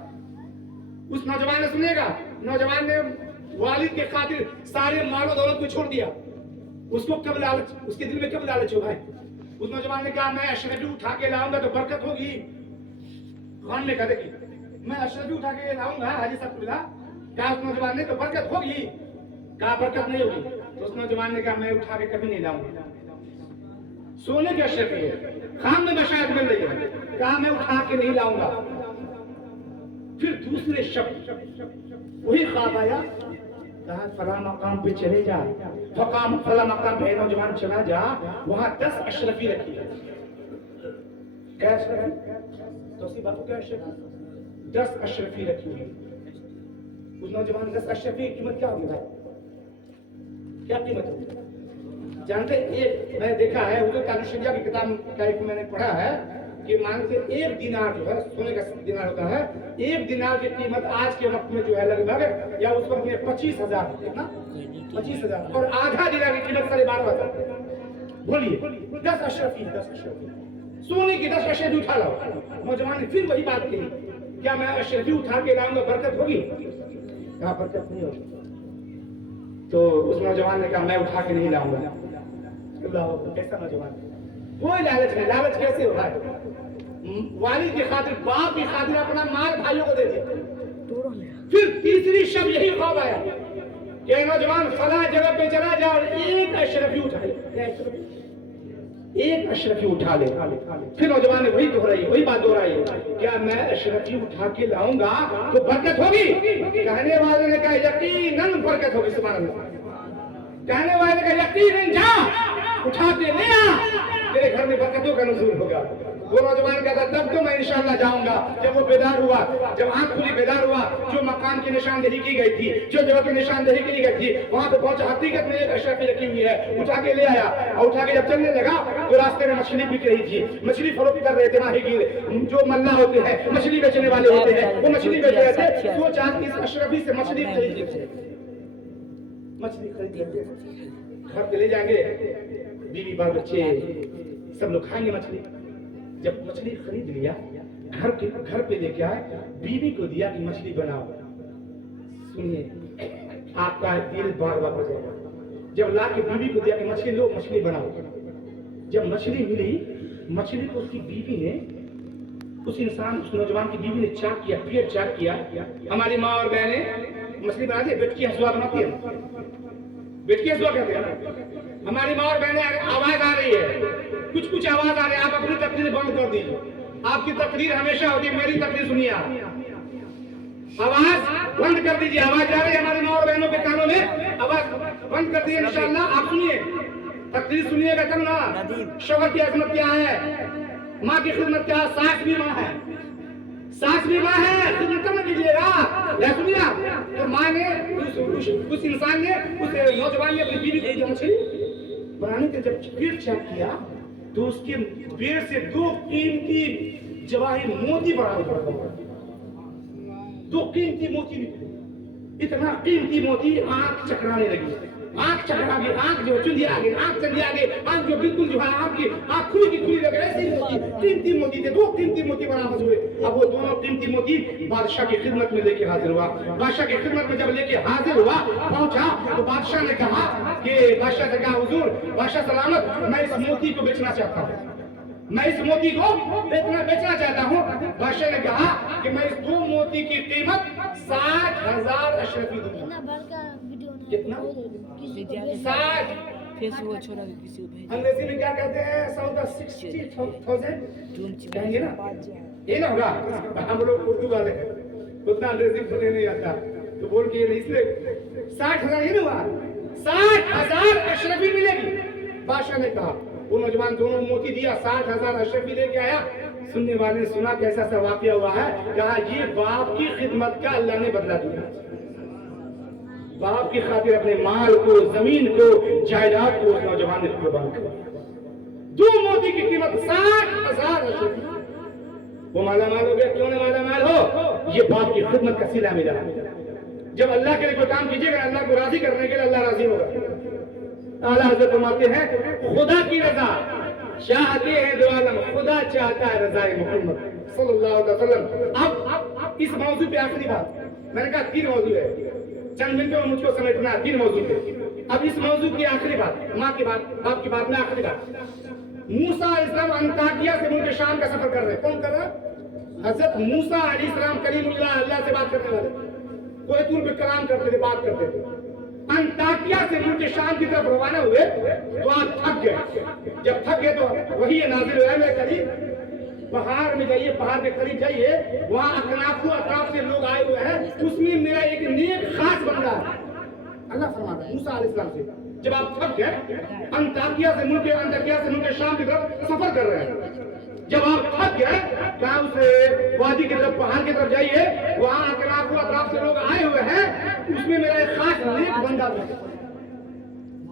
उस नौजवान ने सुनेगा, नौजवान ने वालिद के खातिर सारे मालो दौलत को छोड़ दिया। उसको कब लालच, उसके दिल में कब लालच हो भाई? उस नौजवान ने कहा मैं अशरफी उठा के लाऊंगा तो बरकत होगी। खान ने कहा देखिए मैं अशरफी उठा के लाऊंगा, हाजी साहब को मिला, कहा उस नौजवान ने तो बरकत होगी, कहा बरकत नहीं होगी। तो उस नौजवान ने कहा मैं उठा के कभी नहीं लाऊंगा। सोने की अशरफी है, खान में बशायत मिल रही है, कहा मैं उठा के नहीं लाऊंगा। फिर दूसरे शब्द वही ख्वाब आया, कहा फला मकाम पे चले जा, फला मकाम पे नौजवान चला जा, वहां 10 अशरफी रखी है। क्या अशरफी? तो बाबू क्या अशरफी? 10 अशरफी रखी हुई। उस नौजवान 10 अशरफी की कीमत क्या होगी भाई? क्या कीमत होगी जानते? एक मैं देखा है, हुजूर कानुशरिया की किताब का एक मैंने पढ़ा है कि मानते एक दिनार जो है, सोने का दिनार होता है, एक दिनार की कीमत आज के वक्त में जो है लगभग या उस वक्त में 25,000, कितना 25,000, और आधा दिनार की कीमत 12,500। बोलिए 10 अशरफी, 10 अशरफी सोने की 10 अशरफी उठा लाओ। नौजवान ने फिर वही बात कही, क्या मैं अशरफी उठा के लाऊंगा बरकत होगी? कहा बरकत नहीं होगी। तो उस नौजवान ने कहा मैं उठा के नहीं लाऊंगा। कैसा नौजवान? कोई लालच नहीं। लालच कैसे हो भाई? वालिद की खातिर, बाप की खातिर अपना माल भाइयों को दे दिया। फिर तीसरी शब्द यही ख्वाब आया कि नौजवान फला जगह पे चला जा और एक अशरफी उठा ले, एक अशरफी उठा ले। फिर नौजवान ने वही दोहराई, वही बात दोहराई, क्या मैं अशरफी उठा के लाऊंगा तो बरकत होगी? कहने वाले ने कहा यकीनन बरकत होगी। सुभान अल्लाह। कहने वाले का यकीनन जा उठा के ले आ, तेरे घर में बरकतों का नुज़ूल होगा। वो नौजवान कहता तब तो मैं इंशाअल्लाह जाऊंगा। जब वो बेदार हुआ, जब आंख खुली बेदार हुआ, जो मकान की निशानदेही की गई थी, जो जगह की निशानदेही की गई थी, वहां पे पहुंचा। हकीकत में एक अशरफी रखी हुई है, उठा के ले आया। और उठा के जब चलने लगा तो रास्ते में मछली बिक रही थी, मछली फरोख्त कर रहे थे माहीगीर, जो मल्ला होते हैं, मछली बेचने वाले होते हैं, वो मछली बेच रहे थे। सोचा इस अशरफी से मछली खरीद, मछली खरीद घर पे ले जाएंगे, बीवी बाल बच्चे सब लोग खाएंगे मछली। जब मछली खरीद लिया, घर पे लेके आए, बीवी को दिया कि मछली बनाओ। सुनिए आपका दिल बार बार हो जाएगा। जब ला के बीवी को दिया कि मछली लो, मछली बनाओ। जब मछली मिली, मछली को उसकी बीवी ने, उस इंसान, उस नौजवान की बीवी ने चाक किया, पेट चाक किया। हमारी माँ और बहनें मछली बनाती है, बेटकी हसुआ बनाती है, बेटकी हसुआ कहते हैं। हमारी माँ और बहनें, आवाज आ रही है, कुछ आवाज आ रही है, आप अपनी तकरीर बंद कर दीजिए। आपकी तकरीर हमेशा होती है, मेरी तकरीर सुनिए आप। आवाज बंद कर दीजिए, आवाज आ रही है हमारी माँ और बहनों के कानों में, आवाज बंद कर दीजिए इंशाअल्लाह। आप सुनिए, तकरीर सुनिएगा तब ना। शौहर की अजमत क्या है, माँ की खिदमत क्या है, सास भी माँ है, सास भी माँ है, खिदमत में कीजिएगा। सुनिए, तो माँ ने, उस इंसान ने, उस नौजवान ने अपनी बीवी को दिया मछली बनाने के। जब पेट चेक किया तो उसके पेट से 2 कीमती जवाहिर मोती बराबर, 2 कीमती मोती निकले। इतना कीमती मोती आंख चकराने लगी, आंख चकरा गई, आंख जो चुंदिया आ गई, आंख चंदिया आ गई, आंख जो बिल्कुल जो है आपकी आंख खुली की खुली लग रही है। मोती कीमती मोती थे, 2 कीमती मोती बरामद हुए। अब वो दोनों कीमती मोती बादशाह की खिदमत में लेके हाजिर हुआ। बादशाह की खिदमत में जब लेके हाजिर हुआ, पहुंचा तो बादशाह ने कहा कि बादशाह से कहा, हुजूर बादशाह सलामत, मैं इस मोती को बेचना चाहता हूँ, मैं इस मोती को बेचना चाहता हूँ। बादशाह ने कहा कि मैं इस 2 मोती की कीमत 60,000 अशरफी दूंगा। कितना? 60। अंग्रेजी में क्या कहते हैं? 60,000 कहेंगे ना, ये ना होगा। हम लोग उर्दू वाले हैं, उतना अंग्रेजी बोलने नहीं आता, तो बोल के इसलिए 60,000 ही नहीं हुआ, 60,000 अशरफी मिलेगी। बादशाह ने कहा, वो नौजवान दोनों मोती दिया, 60,000 अशरफी लेके आया। सुनने वाले ने सुना कैसा सा वाकया हुआ है, कहा ये बाप की खिदमत का अल्लाह ने बदला दिया। बाप की खातिर अपने माल को, जमीन को, जायदाद को नौजवान ने कुर्बान कर दिया। 2 मोती की कीमत 60,000 अशरफी। वो मालामाल हो गया। क्यों ना मालामाल हो? ये बाप की खिदमत का सिला मिला। जब अल्लाह के लिए कोई काम कीजिएगा, अल्लाह को राजी करने के लिए, अल्लाह राजी होगा। आला हज़रत फरमाते हैं, खुदा की रजा चाहते हैं दो आलम, खुदा चाहता है रज़ाए मोहम्मद सल्लल्लाहु अलैहि वसल्लम। अब इस मौजू पे आखिरी बात, मैंने कहा 3 मौजू है, चंद मिनटों में मुझको समेटना है 3 मौजू पे। अब इस मौजू की आखिरी बात, माँ की बात, बाप की बात में आखिरी बात। मूसा अलैहिस्सलाम अंताकिया से मुल्क शाम का सफर कर रहे हैं। कौन कर रहा है? हजरत मूसा अलैहिस्सलाम कलीमुल्लाह, अल्लाह से बात करने वाले, कोई दूर पे कलाम करते थे, बात करते थे। अंताकिया से मुल्क शाम की तरफ रवाना हुए तो आप थक गए। जब थक गए तो वही नाज़िल हुआ है, करीब पहाड़ में जाइए, पहाड़ के करीब जाइए, वहाँ अकनाफो अतराफ से लोग आए हुए हैं, उसमें मेरा एक नेक खास बंदा है। अल्लाह फरमाता है मूसा अलैहिस्सलाम से, जब आप थक गए, अंताकिया से मुल्क शाम की तरफ सफर कर रहे हैं, जब आप थक गए, कहा उस वादी की तरफ, पहाड़ की तरफ जाइए, वहाँ अकनाफो अतराफ से लोग आए हुए हैं, उसमें मेरा एक खास नेक बंदा था।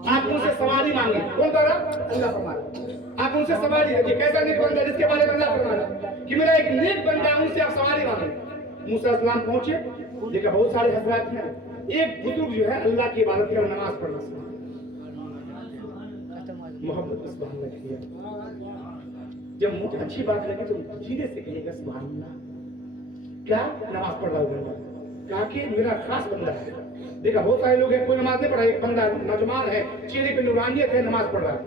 आप उनसे सवारी मांगे। कौन कर रहा? अल्लाह फरमा रहा। आप उनसे सवारी रखिए। कैसा नेक बंदा? जिसके बारे में अल्लाह फरमा रहा कि मेरा एक नेक बंदा है, उनसे आप सवारी मांगे। मूसा अलैहिस्सलाम पहुंचे, देखा बहुत सारे हजरात हैं। एक बुजुर्ग जो है अल्लाह की इबादत कर, नमाज पढ़ रहा, मोहब्बत सुभान अल्लाह किया। जब मुझे अच्छी बात लगी तो धीरे से कहिएगा सुभान अल्लाह। क्या? नमाज पढ़ रहा हूँ। कहा कि मेरा खास बंदा है। देखा बहुत सारे लोग हैं, कोई नमाज नहीं पढ़ा, एक बंदा नौजवान है, चेहरे पे नूरानियत है, नमाज पढ़ रहा है।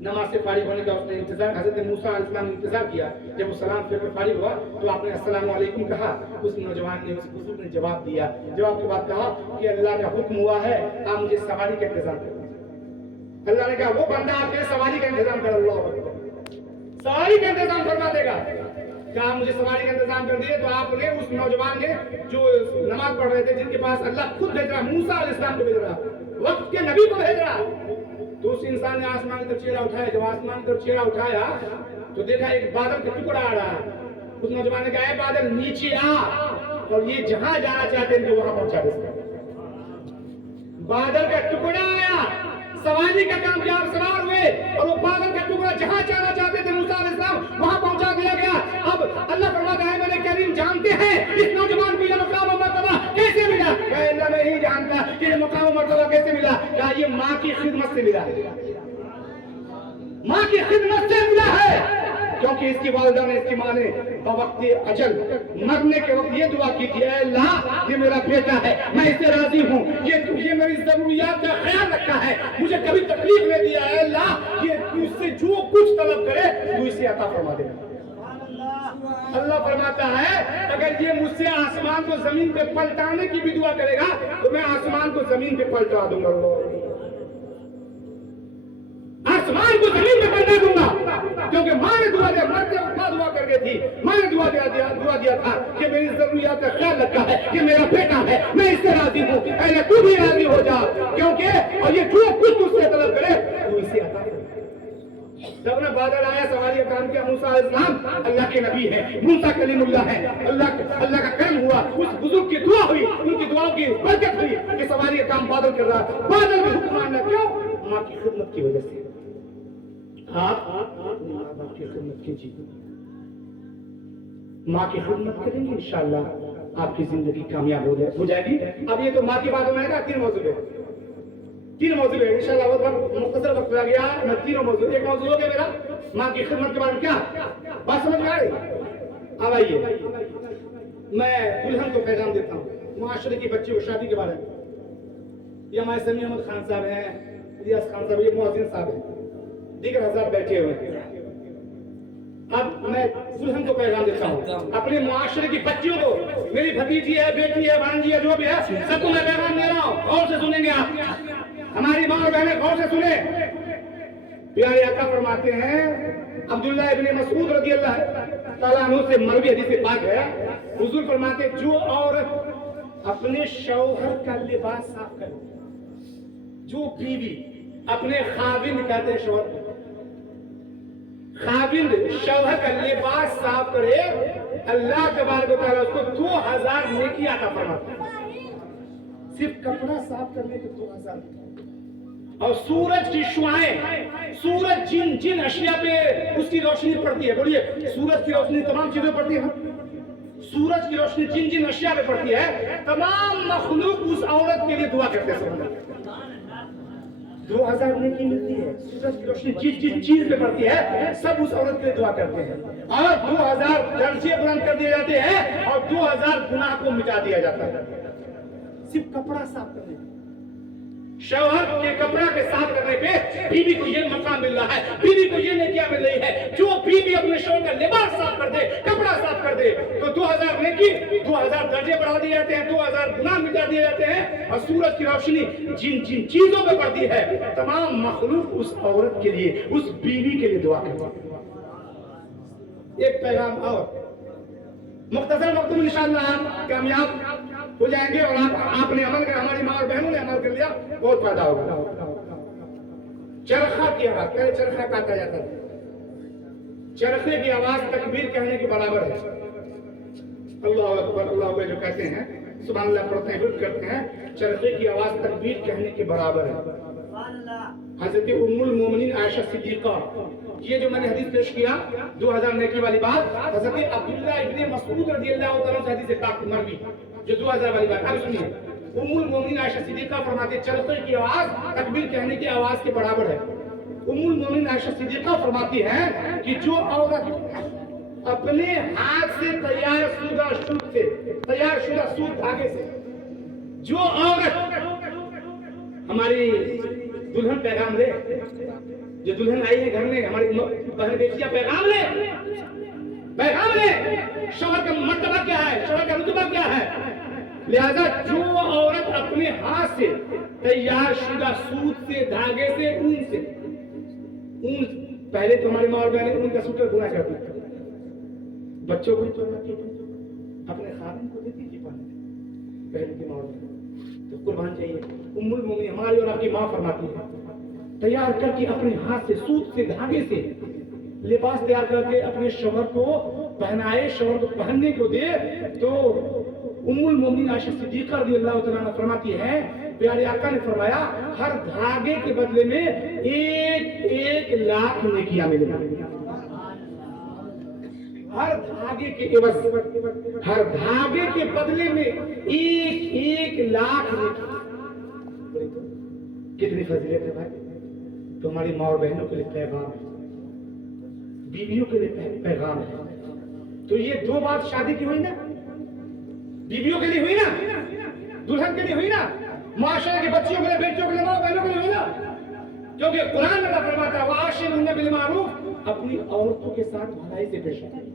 नमाज से फारिग होने का उसने इंतजार, हजरत मूसा अलैहिस्सलाम ने इंतजार किया। जब वो सलाम फिर फारिग हुआ तो आपने अस्सलाम वालेकुम कहा। उस नौजवान ने, उस बुजुर्ग ने जवाब दिया। जवाब के बाद कहा कि अल्लाह का हुक्म हुआ है, आप मुझे सवारी का इंतजाम करें। अल्लाह ने कहा वो बंदा आपके सवारी का इंतजाम कर, अल्लाह सवारी का इंतजाम करवा देगा। कहा मुझे सवारी का इंतजाम कर दिए। तो आपने उस नौजवान ने जो नमाज पढ़ रहे थे, जिनके पास अल्लाह खुद भेज रहा, मूसा अलैहिस्सलाम को भेज रहा, वक्त के नबी को भेज रहा, तो उस इंसान ने आसमान की तरफ चेहरा उठाया। जब आसमान की तरफ चेहरा उठाया तो देखा एक बादल का टुकड़ा आ रहा है। उस नौजवान ने कहा बादल नीचे आ, और ये जहां जाना चाहते हैं वहां पहुंचा दे। बादल का टुकड़ा आया, सवारी का काम किया, सवार हुए, और वो बादल का टुकड़ा जहां जाना चाहते थे मूसा अलैहिस्सलाम, वहां पहुंचा दिया गया। अब अल्लाह फरमाता है मैंने करीम जानते हैं इस नौजवान को ये मकाम और मर्तबा कैसे मिला? अल्लाह नहीं जानता कि ये मकाम और मर्तबा कैसे मिला। क्या ये माँ की खिदमत से मिला, माँ की खिदमत से मिला है। क्योंकि इसकी वालिदा ने, इसकी माँ ने बवक्त अजल, मरने के वक्त ये दुआ की थी, अल्लाह ये मेरा बेटा है, मैं इससे राजी हूँ, ये मेरी जरूरियात का ख्याल रखा है, मुझे कभी तकलीफ नहीं दिया है, अल्लाह ये तुझसे जो कुछ तलब करे तू इसे अता फरमा दे। अल्लाह फरमाता है अगर ये मुझसे आसमान को जमीन पे पलटाने की भी दुआ करेगा तो मैं आसमान को जमीन पे पलटा दूंगा, आसमान को जमीन पे पलटा दूंगा। क्योंकि माँ ने दुआ दिया, मरते वक्त दुआ कर गई थी, माँ ने दुआ दिया था कि मेरी जरूरियात का ख्याल रखा है, कि मेरा बेटा है, मैं इससे राजी हूँ, अरे तू भी राजी हो जा, क्योंकि और ये जो कुछ तुझसे तलब करे तू इसे अता कर। जब ना बादल आया, सवारी का काम किया, मूसा अलैहिस्सलाम अल्लाह के नबी है, मूसा कलीमुल्लाह है, अल्लाह का करम हुआ, उस बुजुर्ग की दुआ हुई, उनकी दुआओं की बरकत हुई कि सवारी का काम बादल कर रहा है। बादल में हुक्म मानना क्यों? माँ की खिदमत की वजह से। आप माँ की खिदमत कीजिए, माँ की खिदमत करेंगे इंशाअल्लाह आपकी जिंदगी कामयाब हो जाएगी। अब ये तो माँ की बातों में आएगा, 3 मौजूद है। تین موضوع ہے انشاءاللہ بہت مختصر وقت لگ گیا میں تینوں موضوع ایک موضوع ہو گیا میرا ماں کی خدمت کے بارے میں کیا بات سمجھ میں آئی اب آئیے میں دلہن کو پیغام دیتا ہوں معاشرے کی بچی کو شادی کے بارے میں یہ ہمارے سمیع احمد خان صاحب ہیں الیاس خان صاحب یہ مؤذن صاحب ہیں دیگر حضرات بیٹھے ہوئے ہیں اب میں دلہن کو پیغام دیتا ہوں اپنے معاشرے کی بچیوں کو میری بھتیجی ہے بیٹی ہے بھانجی ہے جو بھی ہے سب کو میں پیغام دے رہا ہوں غور سے سنیں گے آپ ہماری ماں اور بہنیں غور سے سنیں پیارے آقا فرماتے ہیں عبداللہ ابن مسعود رضی اللہ تعالیٰ عنہ سے مروی حدیث پاک ہے حضور فرماتے ہیں جو عورت اپنے شوہر کا لباس صاف کرے جو بیوی اپنے خاوند کہتے ہیں شوہر خاوند شوہر کا لباس صاف کرے اللہ تبارک و تعالیٰ اس کو 2000 نیکی عطا فرماتا ہے صرف کپڑا صاف کرنے کے 2000 اور سورج کی شعاعیں سورج جن اشیاء پہ اس کی روشنی پڑتی ہے بولیے سورج کی روشنی تمام چیزوں پڑتی ہے سورج کی روشنی جن اشیاء پہ پڑتی ہے تمام مخلوق اس عورت کے لیے دعا کرتے ہیں 2000 نیکی ملتی ہے سورج کی روشنی جس چیز پہ پڑتی ہے سب اس عورت کے لیے دعا کرتے ہیں اور 2000 درجے بلند کر دیے جاتے ہیں اور 2000 گناہ کو مٹا دیا جاتا ہے صرف کپڑا صاف کرنے شوہر کے کپڑا کے صاف کرنے پہ بیوی کو یہ مقام مل رہا ہے بیوی کو یہ نیکیاں مل رہی ہے جو بیوی اپنے شوہر کا لباس صاف کر دے کپڑا صاف کر دے تو 2000 نیکی 2000 درجے بڑھا دیے جاتے ہیں 2000 گناہ مٹا دیے جاتے ہیں اور سورج کی روشنی جن چیزوں پہ پڑتی ہے تمام مخلوق اس عورت کے لیے اس بیوی کے لیے دعا کرتے ہیں ایک پیغام اور مختصر وقت میں انشاءاللہ آپ کامیاب ہو جائیں گے اور آپ نے عمل کر ہماری ماں اور بہنوں نے عمل کر لیا بہت فائدہ ہوگا چرخہ کی آواز پہلے چرخہ کہا جاتا ہے چرخے کی آواز تکبیر کہنے کے برابر ہے اللہ اکبر اللہ اکبر جو کہتے ہیں سبحان اللہ پڑھتے ہیں حمد کرتے ہیں چرخے کی آواز تکبیر کہنے کے برابر ہے حضرت ام المومنین عائشہ صدیقہ یہ جو میں نے حدیث پیش کیا 2000 نیکی والی بات حضرت عبداللہ ابن مسعود رضی اللہ تعالیٰ سے حدیث پاک مروی جو 2000 والی بات اب سنیے ام المومنین عائشہ صدیقہ فرماتے چرخے کی آواز تکبیر کہنے کی آواز کے برابر ہے ام المومنین عائشہ صدیقہ فرماتی ہیں کہ جو عورت اپنے ہاتھ سے تیار شدہ سوت دھاگے سے جو عورت ہماری دلہن پیغام لے جو دلہن آئی ہے گھر میں ہماری بہن بیٹیاں پیغام لے شوہر کا مرتبہ کیا ہے شوہر کا رتبہ کیا ہے لہذا جو عورت اپنے ہاتھ سے تیار شدہ سوت سے دھاگے سے اون پہلے تو ہماری ماں اور بہنیں اون کا سوٹر بنا کرتی تھی بچوں کو تو اپنے خاوند کو دیتی تھی پہلے پہلے کی ماں تو قربان چاہیے ام المومنین ہماری اور آپ کی ماں فرماتی ہے تیار کر کے اپنے ہاتھ سے سوت سے دھاگے سے لباس تیار کر کے اپنے شوہر کو پہنائے شوہر کو پہننے کو دے تو ام المومنین عائشہ صدیقہ رضی اللہ تعالیٰ عنہ فرماتی ہے پیارے آقا نے فرمایا ہر دھاگے کے بدلے میں 1,00,000 نیکیاں ملیں گی ہر دھاگے کے عوض ہر دھاگے کے بدلے میں 1,00,000 نیکیاں کتنی فضیلت ہے بھائی تو ہماری ماں اور بہنوں کے لیے پیغام ہے بیویوں کے لیے پیغام ہے تو یہ دو بات شادی کی ہوئی نا بیویوں کے لیے ہوئی نا دلہن کے لیے ہوئی نا معاشرے کی بچیوں کے لیے بیٹیوں کے لیے ماں بہنوں کے لیے ہوئی نا کیونکہ قرآن میں فرماتا ہے وَعَاشِرُهُنَّ بِالْمَعْرُوفِ اپنی عورتوں کے ساتھ بھلائی سے پیش آؤ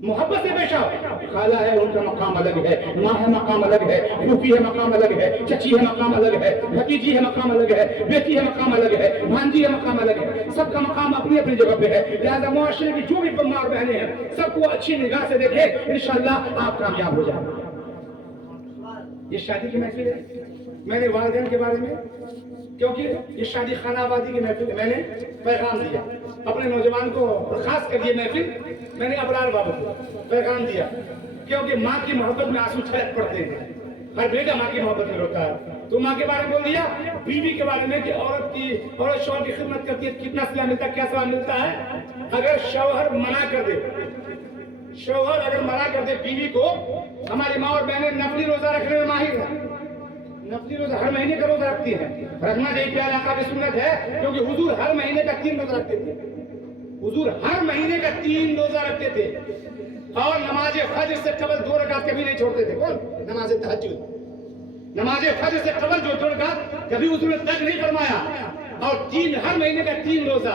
محبت سے پیش آؤ خالہ ہے ان کا مقام الگ ہے ماں ہے مقام الگ ہے پھوپھی ہے مقام الگ ہے چچی ہے مقام الگ ہے بھتیجی ہے مقام الگ ہے بیٹی ہے مقام الگ ہے بھانجی ہے مقام الگ ہے سب کا مقام اپنی اپنی جگہ پہ ہے لہذا معاشرے کی جو بھی ماں اور بہنیں ہیں سب کو اچھی نگاہ سے دیکھے انشاءاللہ آپ کامیاب ہو جائیں یہ شادی کی محفل ہے میں نے والدین کے بارے میں کیونکہ یہ شادی خانہ آبادی کی محفل میں نے پیغام دیا اپنے نوجوان کو خاص کر یہ محفل میں نے ابرار بابا کو پیغام دیا کیونکہ ماں کی محبت میں آنسو چھلک پڑتے ہیں ہر بیٹا ماں کی محبت میں روتا ہے تو ماں کے بارے میں بول دیا بیوی کے بارے میں کہ عورت شوہر کی خدمت کرتی ہے کتنا ثواب ملتا ہے کیا ثواب ملتا ہے اگر شوہر منع کر دے بیوی کو ہماری ماں اور بہنیں نفلی روزہ رکھنے میں ماہر ہیں نفلی روزہ ہر مہینے کا روزہ رکھتی ہے. رکھنا چاہیے, پیارے آقا کی سنت ہے, کیونکہ حضور ہر مہینے کا 3 روزہ رکھتے تھے. حضور ہر مہینے کا 3 روزہ رکھتے تھے, اور نماز فجر سے قبل 2 رکعت کبھی نہیں چھوڑتے تھے. کون؟ نماز تہجد. نماز فجر سے قبل جو 2 رکعت کبھی حضور نے ترک نہیں فرمایا, اور ہر مہینے کا 3 روزہ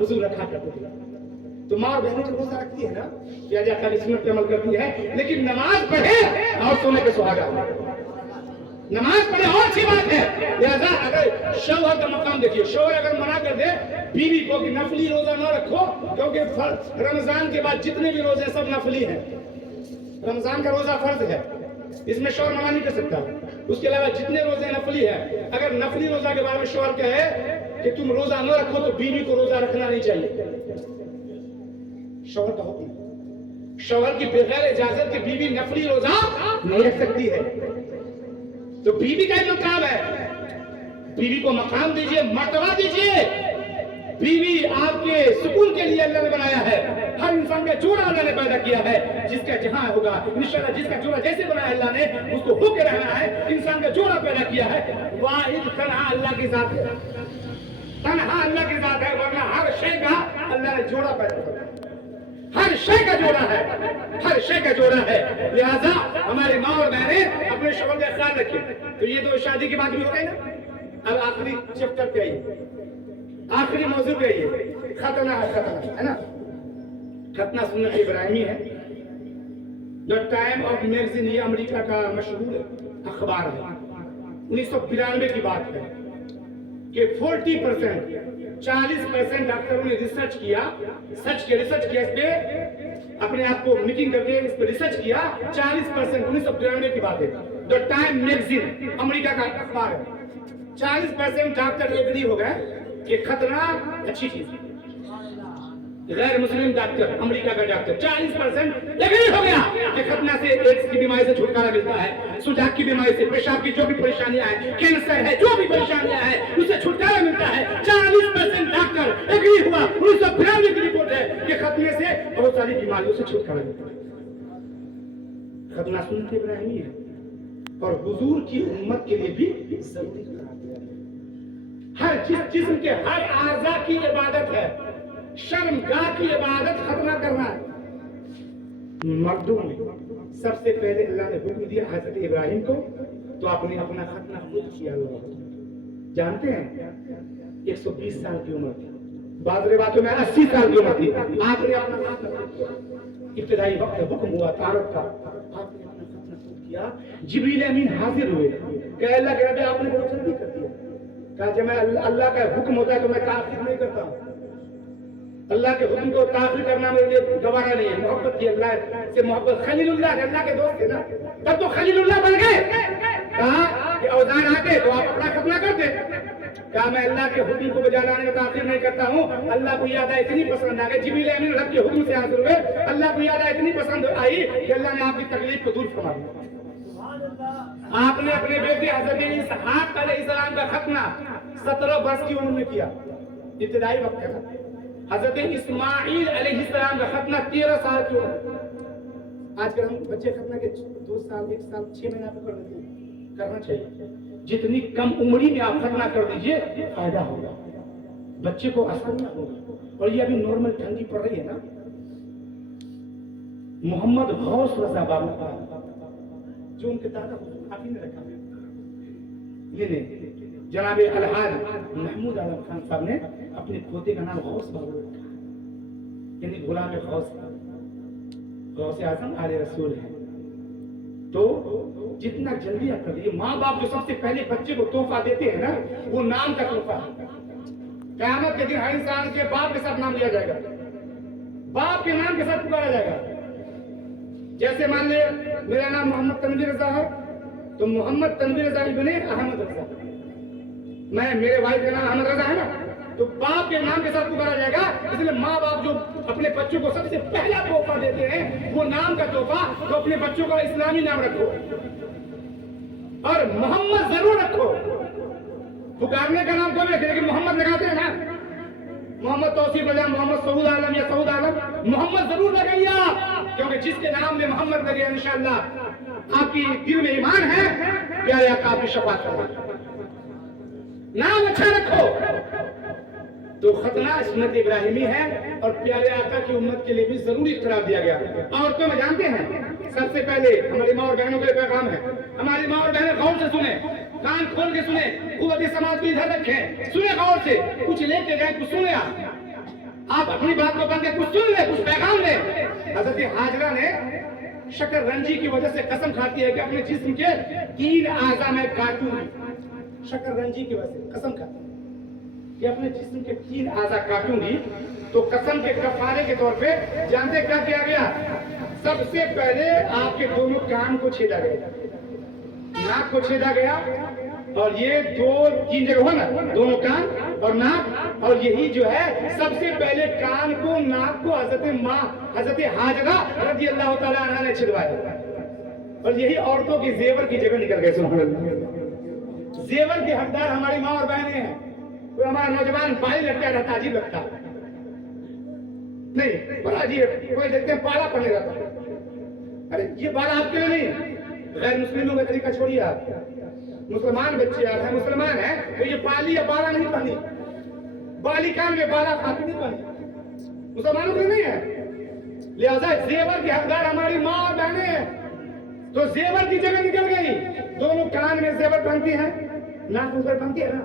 حضور رکھا کرتے تھے. تو ماں اور بہنیں جو روزہ رکھتی ہے نا, پیارے آقا کی سنت پہ عمل کرتی ہے, لیکن نماز پڑھے اور سونے پہ سہاگا. نماز پڑھے اور اچھی بات ہے. لہذا اگر شوہر کا مقام دیکھیے, شوہر اگر منع کر دے بیوی کو کہ نفلی روزہ نہ رکھو, کیونکہ رمضان کے بعد جتنے بھی روزے سب نفلی ہیں. رمضان کا روزہ فرض ہے, اس میں شوہر منع نہیں کر سکتا. اس کے علاوہ جتنے روزے نفلی ہیں, اگر نفلی روزہ کے بارے میں شوہر کہے کہ تم روزہ نہ رکھو تو بیوی کو روزہ رکھنا نہیں چاہیے. شوہر کا حکم ہے. شوہر کی بغیر اجازت کے بیوی نفلی روزہ نہیں رکھ سکتی ہے. تو بیوی کا ہی مقام ہے, بیوی کو مقام دیجئے, مرتبہ دیجئے. بیوی آپ کے سکون کے لیے اللہ نے بنایا ہے. ہر انسان کا جوڑا اللہ نے پیدا کیا ہے, جس کا جہاں ہوگا انشاءاللہ, جس کا جوڑا جیسے بنایا اللہ نے اس کو ہو کے رہنا ہے. انسان کا جوڑا پیدا کیا ہے. واحد تنہا اللہ کی ذات ہے, تنہا اللہ کی ذات ہے, ورنہ ہر شے کا اللہ نے جوڑا پیدا کیا. ہر شے کا جوڑا ہے, ہر شے کا جوڑا ہے. لہذا ہماری ماں اور بہنیں اپنے شوہر کا خیال رکھیں. تو یہ تو شادی کی بات بھی ہو گئی نا. اب آخری چیپٹر پہ آئیے, آخری موضوع پہ آئیے. ختنہ ہے نا. ختنہ سنت ابراہیمی ہے. دا ٹائم آف میگزین, یہ امریکہ کا مشہور اخبار ہے. 1992 کی بات ہے کہ 40% ڈاکٹروں نے ریسرچ کیا اس پہ, اپنے آپ کو میٹنگ کر کے اس پہ ریسرچ کیا. 40% 1992 کی بات ہے. دا ٹائم میگزین امریکہ کا اخبار ہے. 40% ڈاکٹر ایگری ہو گئے کہ ختنہ اچھی چیز ہے. غیر مسلم ڈاکٹر, امریکہ کا ڈاکٹر 40% ایگری ہو گیا کہ ختنہ سے ایڈز کی بیماری سے چھٹکارا ملتا ہے, سوجاک کی بیماری سے, پیشاب کی جو بھی پریشانیاں ہیں, کینسر ہے, جو بھی پریشانیاں ہیں, اس سے چھٹکارا ملتا ہے. 40% ڈاکٹر ایگری ہوا. 1992 کی رپورٹ ہے کہ ختنے سے بہت ساری بیماریوں سے چھٹکارا ملتا ہے. ختنہ سنت ابراہیمی ہے, اور حضور کی امت کے لیے بھی ضروری قرار دیا ہے. ہر جسم کے ہر اعضاء کی عبادت ہے. شرمگاہ کی عبادت ختنہ کرنا ہے. مردوں میں سب سے پہلے اللہ نے حکم دیا حضرت ابراہیم کو, تو آپ نے اپنا ختنہ خود کیا. جانتے ہیں 120 سال کی عمر تھی, بعض روایتوں میں 80 سال کی عمر تھی. آپ نے اپنا ختنہ ابتدائی وقت حکم ہوا تعارف کا, آپ نے اپنا ختنہ خود کیا. جبریل امین حاضر ہوئے کہ اللہ کے رب آپ نے بہت جلدی کر دیا. کہا جب میں اللہ کا حکم ہوتا ہے تو میں تاخیر نہیں کرتا ہوں. اللہ کے حکم کو تاخیر کرنا میرے لیے گوارا نہیں ہے. محبت کی اللہ سے محبت. خلیل اللہ اللہ کے دوست تھے نا, تب تو خلیل اللہ بن گئے. کہا کہ اوزان آتے تو آپ اپنا ختنہ کرتے. کہا میں اللہ کے حکم کو بجا لانے میں تاخیر نہیں کرتا ہوں. اللہ کو یاد آئی, اتنی پسند آ گئی. جبریل امین رب کے حکم سے حاضر ہوئے. اللہ کو یاد آئی, اتنی پسند آئی کہ اللہ نے آپ کی تکلیف کو دور فرما دیا. آپ نے اپنے بیٹے حضرت اسحاق علیہ السلام کا ختنہ 17 برس کی عمر میں کیا. ابتدائی وقت تھا. حضرت اسماعیل علیہ السلام کا ختنہ 13 سال کی عمر. آج کل ہم بچے ختنہ کے 2 سال 1 سال 6 مہینہ پہ کر دیتے ہیں. کرنا چاہیے. جتنی کم عمری میں آپ ختنہ کر دیجئے فائدہ ہوگا, بچے کو اثر نہ ہوگا. اور یہ ابھی نارمل ٹھنڈی پڑ رہی ہے نا. محمد غوث رضا بابا جو ان کے دادا آپ ہی نے رکھا ہے, یہ جناب الحاج محمود عالم خان صاحب نے اپنے پوتے کا نام غوث بابو رکھا, یعنی غلام غوث, غوث اعظم آل رسول ہے. تو جتنا جلدی آپ کر دیجیے. ماں باپ جو سب سے پہلے بچے کو تحفہ دیتے ہیں نا, وہ نام کا تحفہ ہے. قیامت کے دن ہر انسان کے باپ کے ساتھ نام لیا جائے گا, باپ کے نام کے ساتھ پکارا جائے گا. جیسے مان لے میرا نام محمد تنویر رضا ہے, تو محمد تنویر رضا ابن احمد رضا. میرے والد کا نام احمد رضا ہے نا, تو باپ کے نام کے ساتھ پکارا جائے گا. اس لیے ماں باپ جو اپنے بچوں کو سب سے پہلا تحفہ دیتے ہیں وہ نام کا تحفہ, تو اپنے بچوں کا اسلامی نام رکھو اور محمد ضرور رکھو. پکارنے کا نام کوئی بھی, لیکن محمد لگاتے ہیں نا, محمد توصیف رضا, محمد سعود عالم یا سعود عالم, محمد ضرور لگائیے, کیونکہ جس کے نام میں محمد لگے انشاءاللہ آپ کی دل میں ایمان ہے، پیارے آقا آپ کی شفاعت فرمائیں۔ نام اچھا رکھو تو ختنہ سنت ابراہیمی ہے اور پیارے آقا کی امت کے لیے بھی ضروری قرار دیا گیا۔ عورتوں میں جانتے ہیں سب سے پہلے ہماری ماں اور بہنوں کے لیے پیغام ہے، ہماری ماں اور بہنیں غور سے سنیں، کان کھول کے سنیں، قوت سماعت کو ادھر رکھیں، سنیں غور سے، کچھ لے کے گئے کچھ سنیں، آپ اپنی بات کو بن کے کچھ سن لیں، کچھ پیغام لیں۔ حضرت حاجرہ نے شکر رنجی کی وجہ سے قسم کھاتی ہے کہ اپنے جسم کے 3 اعضاء میں کاٹوں گی، شکر رنجی کی وجہ سے قسم کھاتی ہے کہ اپنے جسم کے 3 اعضاء کاٹوں گی۔ تو قسم کے کفارے کے طور پہ جانتے کیا کیا گیا؟ سب سے پہلے آپ کے دونوں کان کو چھیدا گیا، ناک کو چھیدا گیا، اور یہ 2-3 جگہ ہو نا، دونوں کان اور ناک، اور یہی جو ہے سب سے پہلے کان کو ناک کو حضرت حاجرہ رضی اللہ تعالیٰ عنہ نے چھدوایا، اور یہی عورتوں کی زیور کی جگہ نکل گئے۔ سبحان اللہ، زیور کے حقدار ہماری ماں اور بہنیں ہیں۔ کوئی ہمارا نوجوان بائی لٹکا رہتا عجیب لگتا نہیں، بڑا عجیب، کوئی دیکھتے ہیں پالا پڑنے رہتا، ارے یہ بالا آپ کے لیے نہیں ہے، غیر مسلموں کا طریقہ چھوڑیے، آپ مسلمان بچے آپ ہیں، مسلمان ہیں تو یہ پالی یا بالا نہیں پہنی، بالی کان میں بالا خاطر نہیں پہنی، مسلمانوں کے نہیں ہے۔ لہذا زیور کے حقدار ہماری ماں اور بہنیں ہیں، تو زیور کی جگہ نکل گئی، دونوں کان میں زیور پہنتی ہیں، ناک میں زیور پہنتی ہے نا۔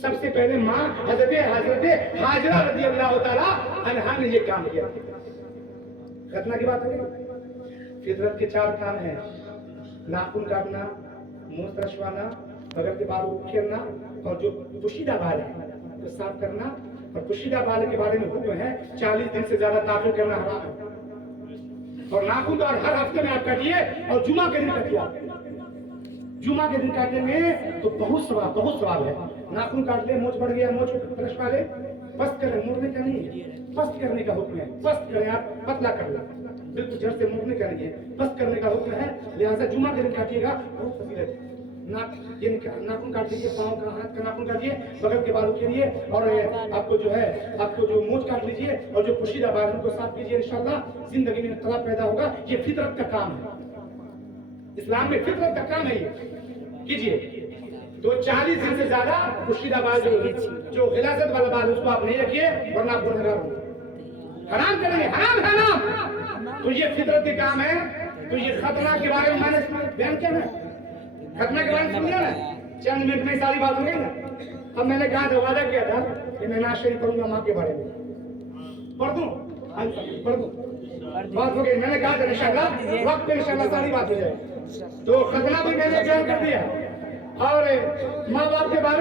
سب سے پہلے ماں حضرت حاجرہ رضی اللہ تعالیٰ عنہا نے یہ کام کیا۔ ختنہ کی بات ہے، فطرت کے 4 کام ہیں، ناخن کاٹنا، منہ ترشوانا، بغل کے بال اکھیرنا، اور جو پوشیدہ بال ہے تو صاف کرنا، اور پوشیدہ بال کے بارے میں حکم ہے 40 دن سے زیادہ تاخیر کرنا حرام ہے، اور ناخن تو ہر ہفتے میں آپ کاٹیے، اور جمعہ کے دن کاٹیے، جمعہ کے دن کاٹیں گے تو بہت ثواب ہے۔ ناخن کاٹ لے، مونچھ بڑھ گیا، مونچھ ترشوا لے، پست کریں، موڑنے کا نہیں ہے، پست کرنے کا حکم ہے، پست کریں، آپ پتلا کر لیں، بالکل جڑ سے موڑنے کا نہیں ہے، پست کرنے کا حکم ہے۔ لہٰذا جمعہ کے دن کاٹیے گا، بہت فضیلت ہے۔ ناخن کاٹ لیجیے، پاؤں کا، ہاتھ کا ناخن کاٹیے، بغل کے بالوں کے لیے، اور آپ کو جو مونچھ کاٹ لیجیے، اور جو پوشیدہ بال ان کو صاف کیجیے، انشاءاللہ زندگی میں انقلاب پیدا ہوگا۔ یہ فطرت کا کام ہے، اسلام میں فطرت کا کام ہے، یہ کیجیے۔ تو 40 دن سے زیادہ پوشیدہ بال جو غلاظت والا بال اس کو آپ نہیں رکھیے، ورنہ آپ گنہگار ہوں گے، حرام کریں گے، حرام۔ تو یہ فطرت کے کام ہے۔ تو یہ ختنہ کے بارے میں میں نے بیان کیا نا، ختنہ کے بارے میں سمجھا نا، چند منٹ میں ساری بات ہو گئی نا۔ اب میں نے کہا تھا، وعدہ کیا تھا کہ میں نعت شریف پڑھوں گا ماں کے بارے میں، پڑھ دوں بات ہو گئی۔ میں نے کہا تھا انشاءاللہ وقت پہ انشاءاللہ ساری بات ہو جائے۔ تو ختنہ بھی میں نے بیان کر دیا، اور ماں باپ کے بارے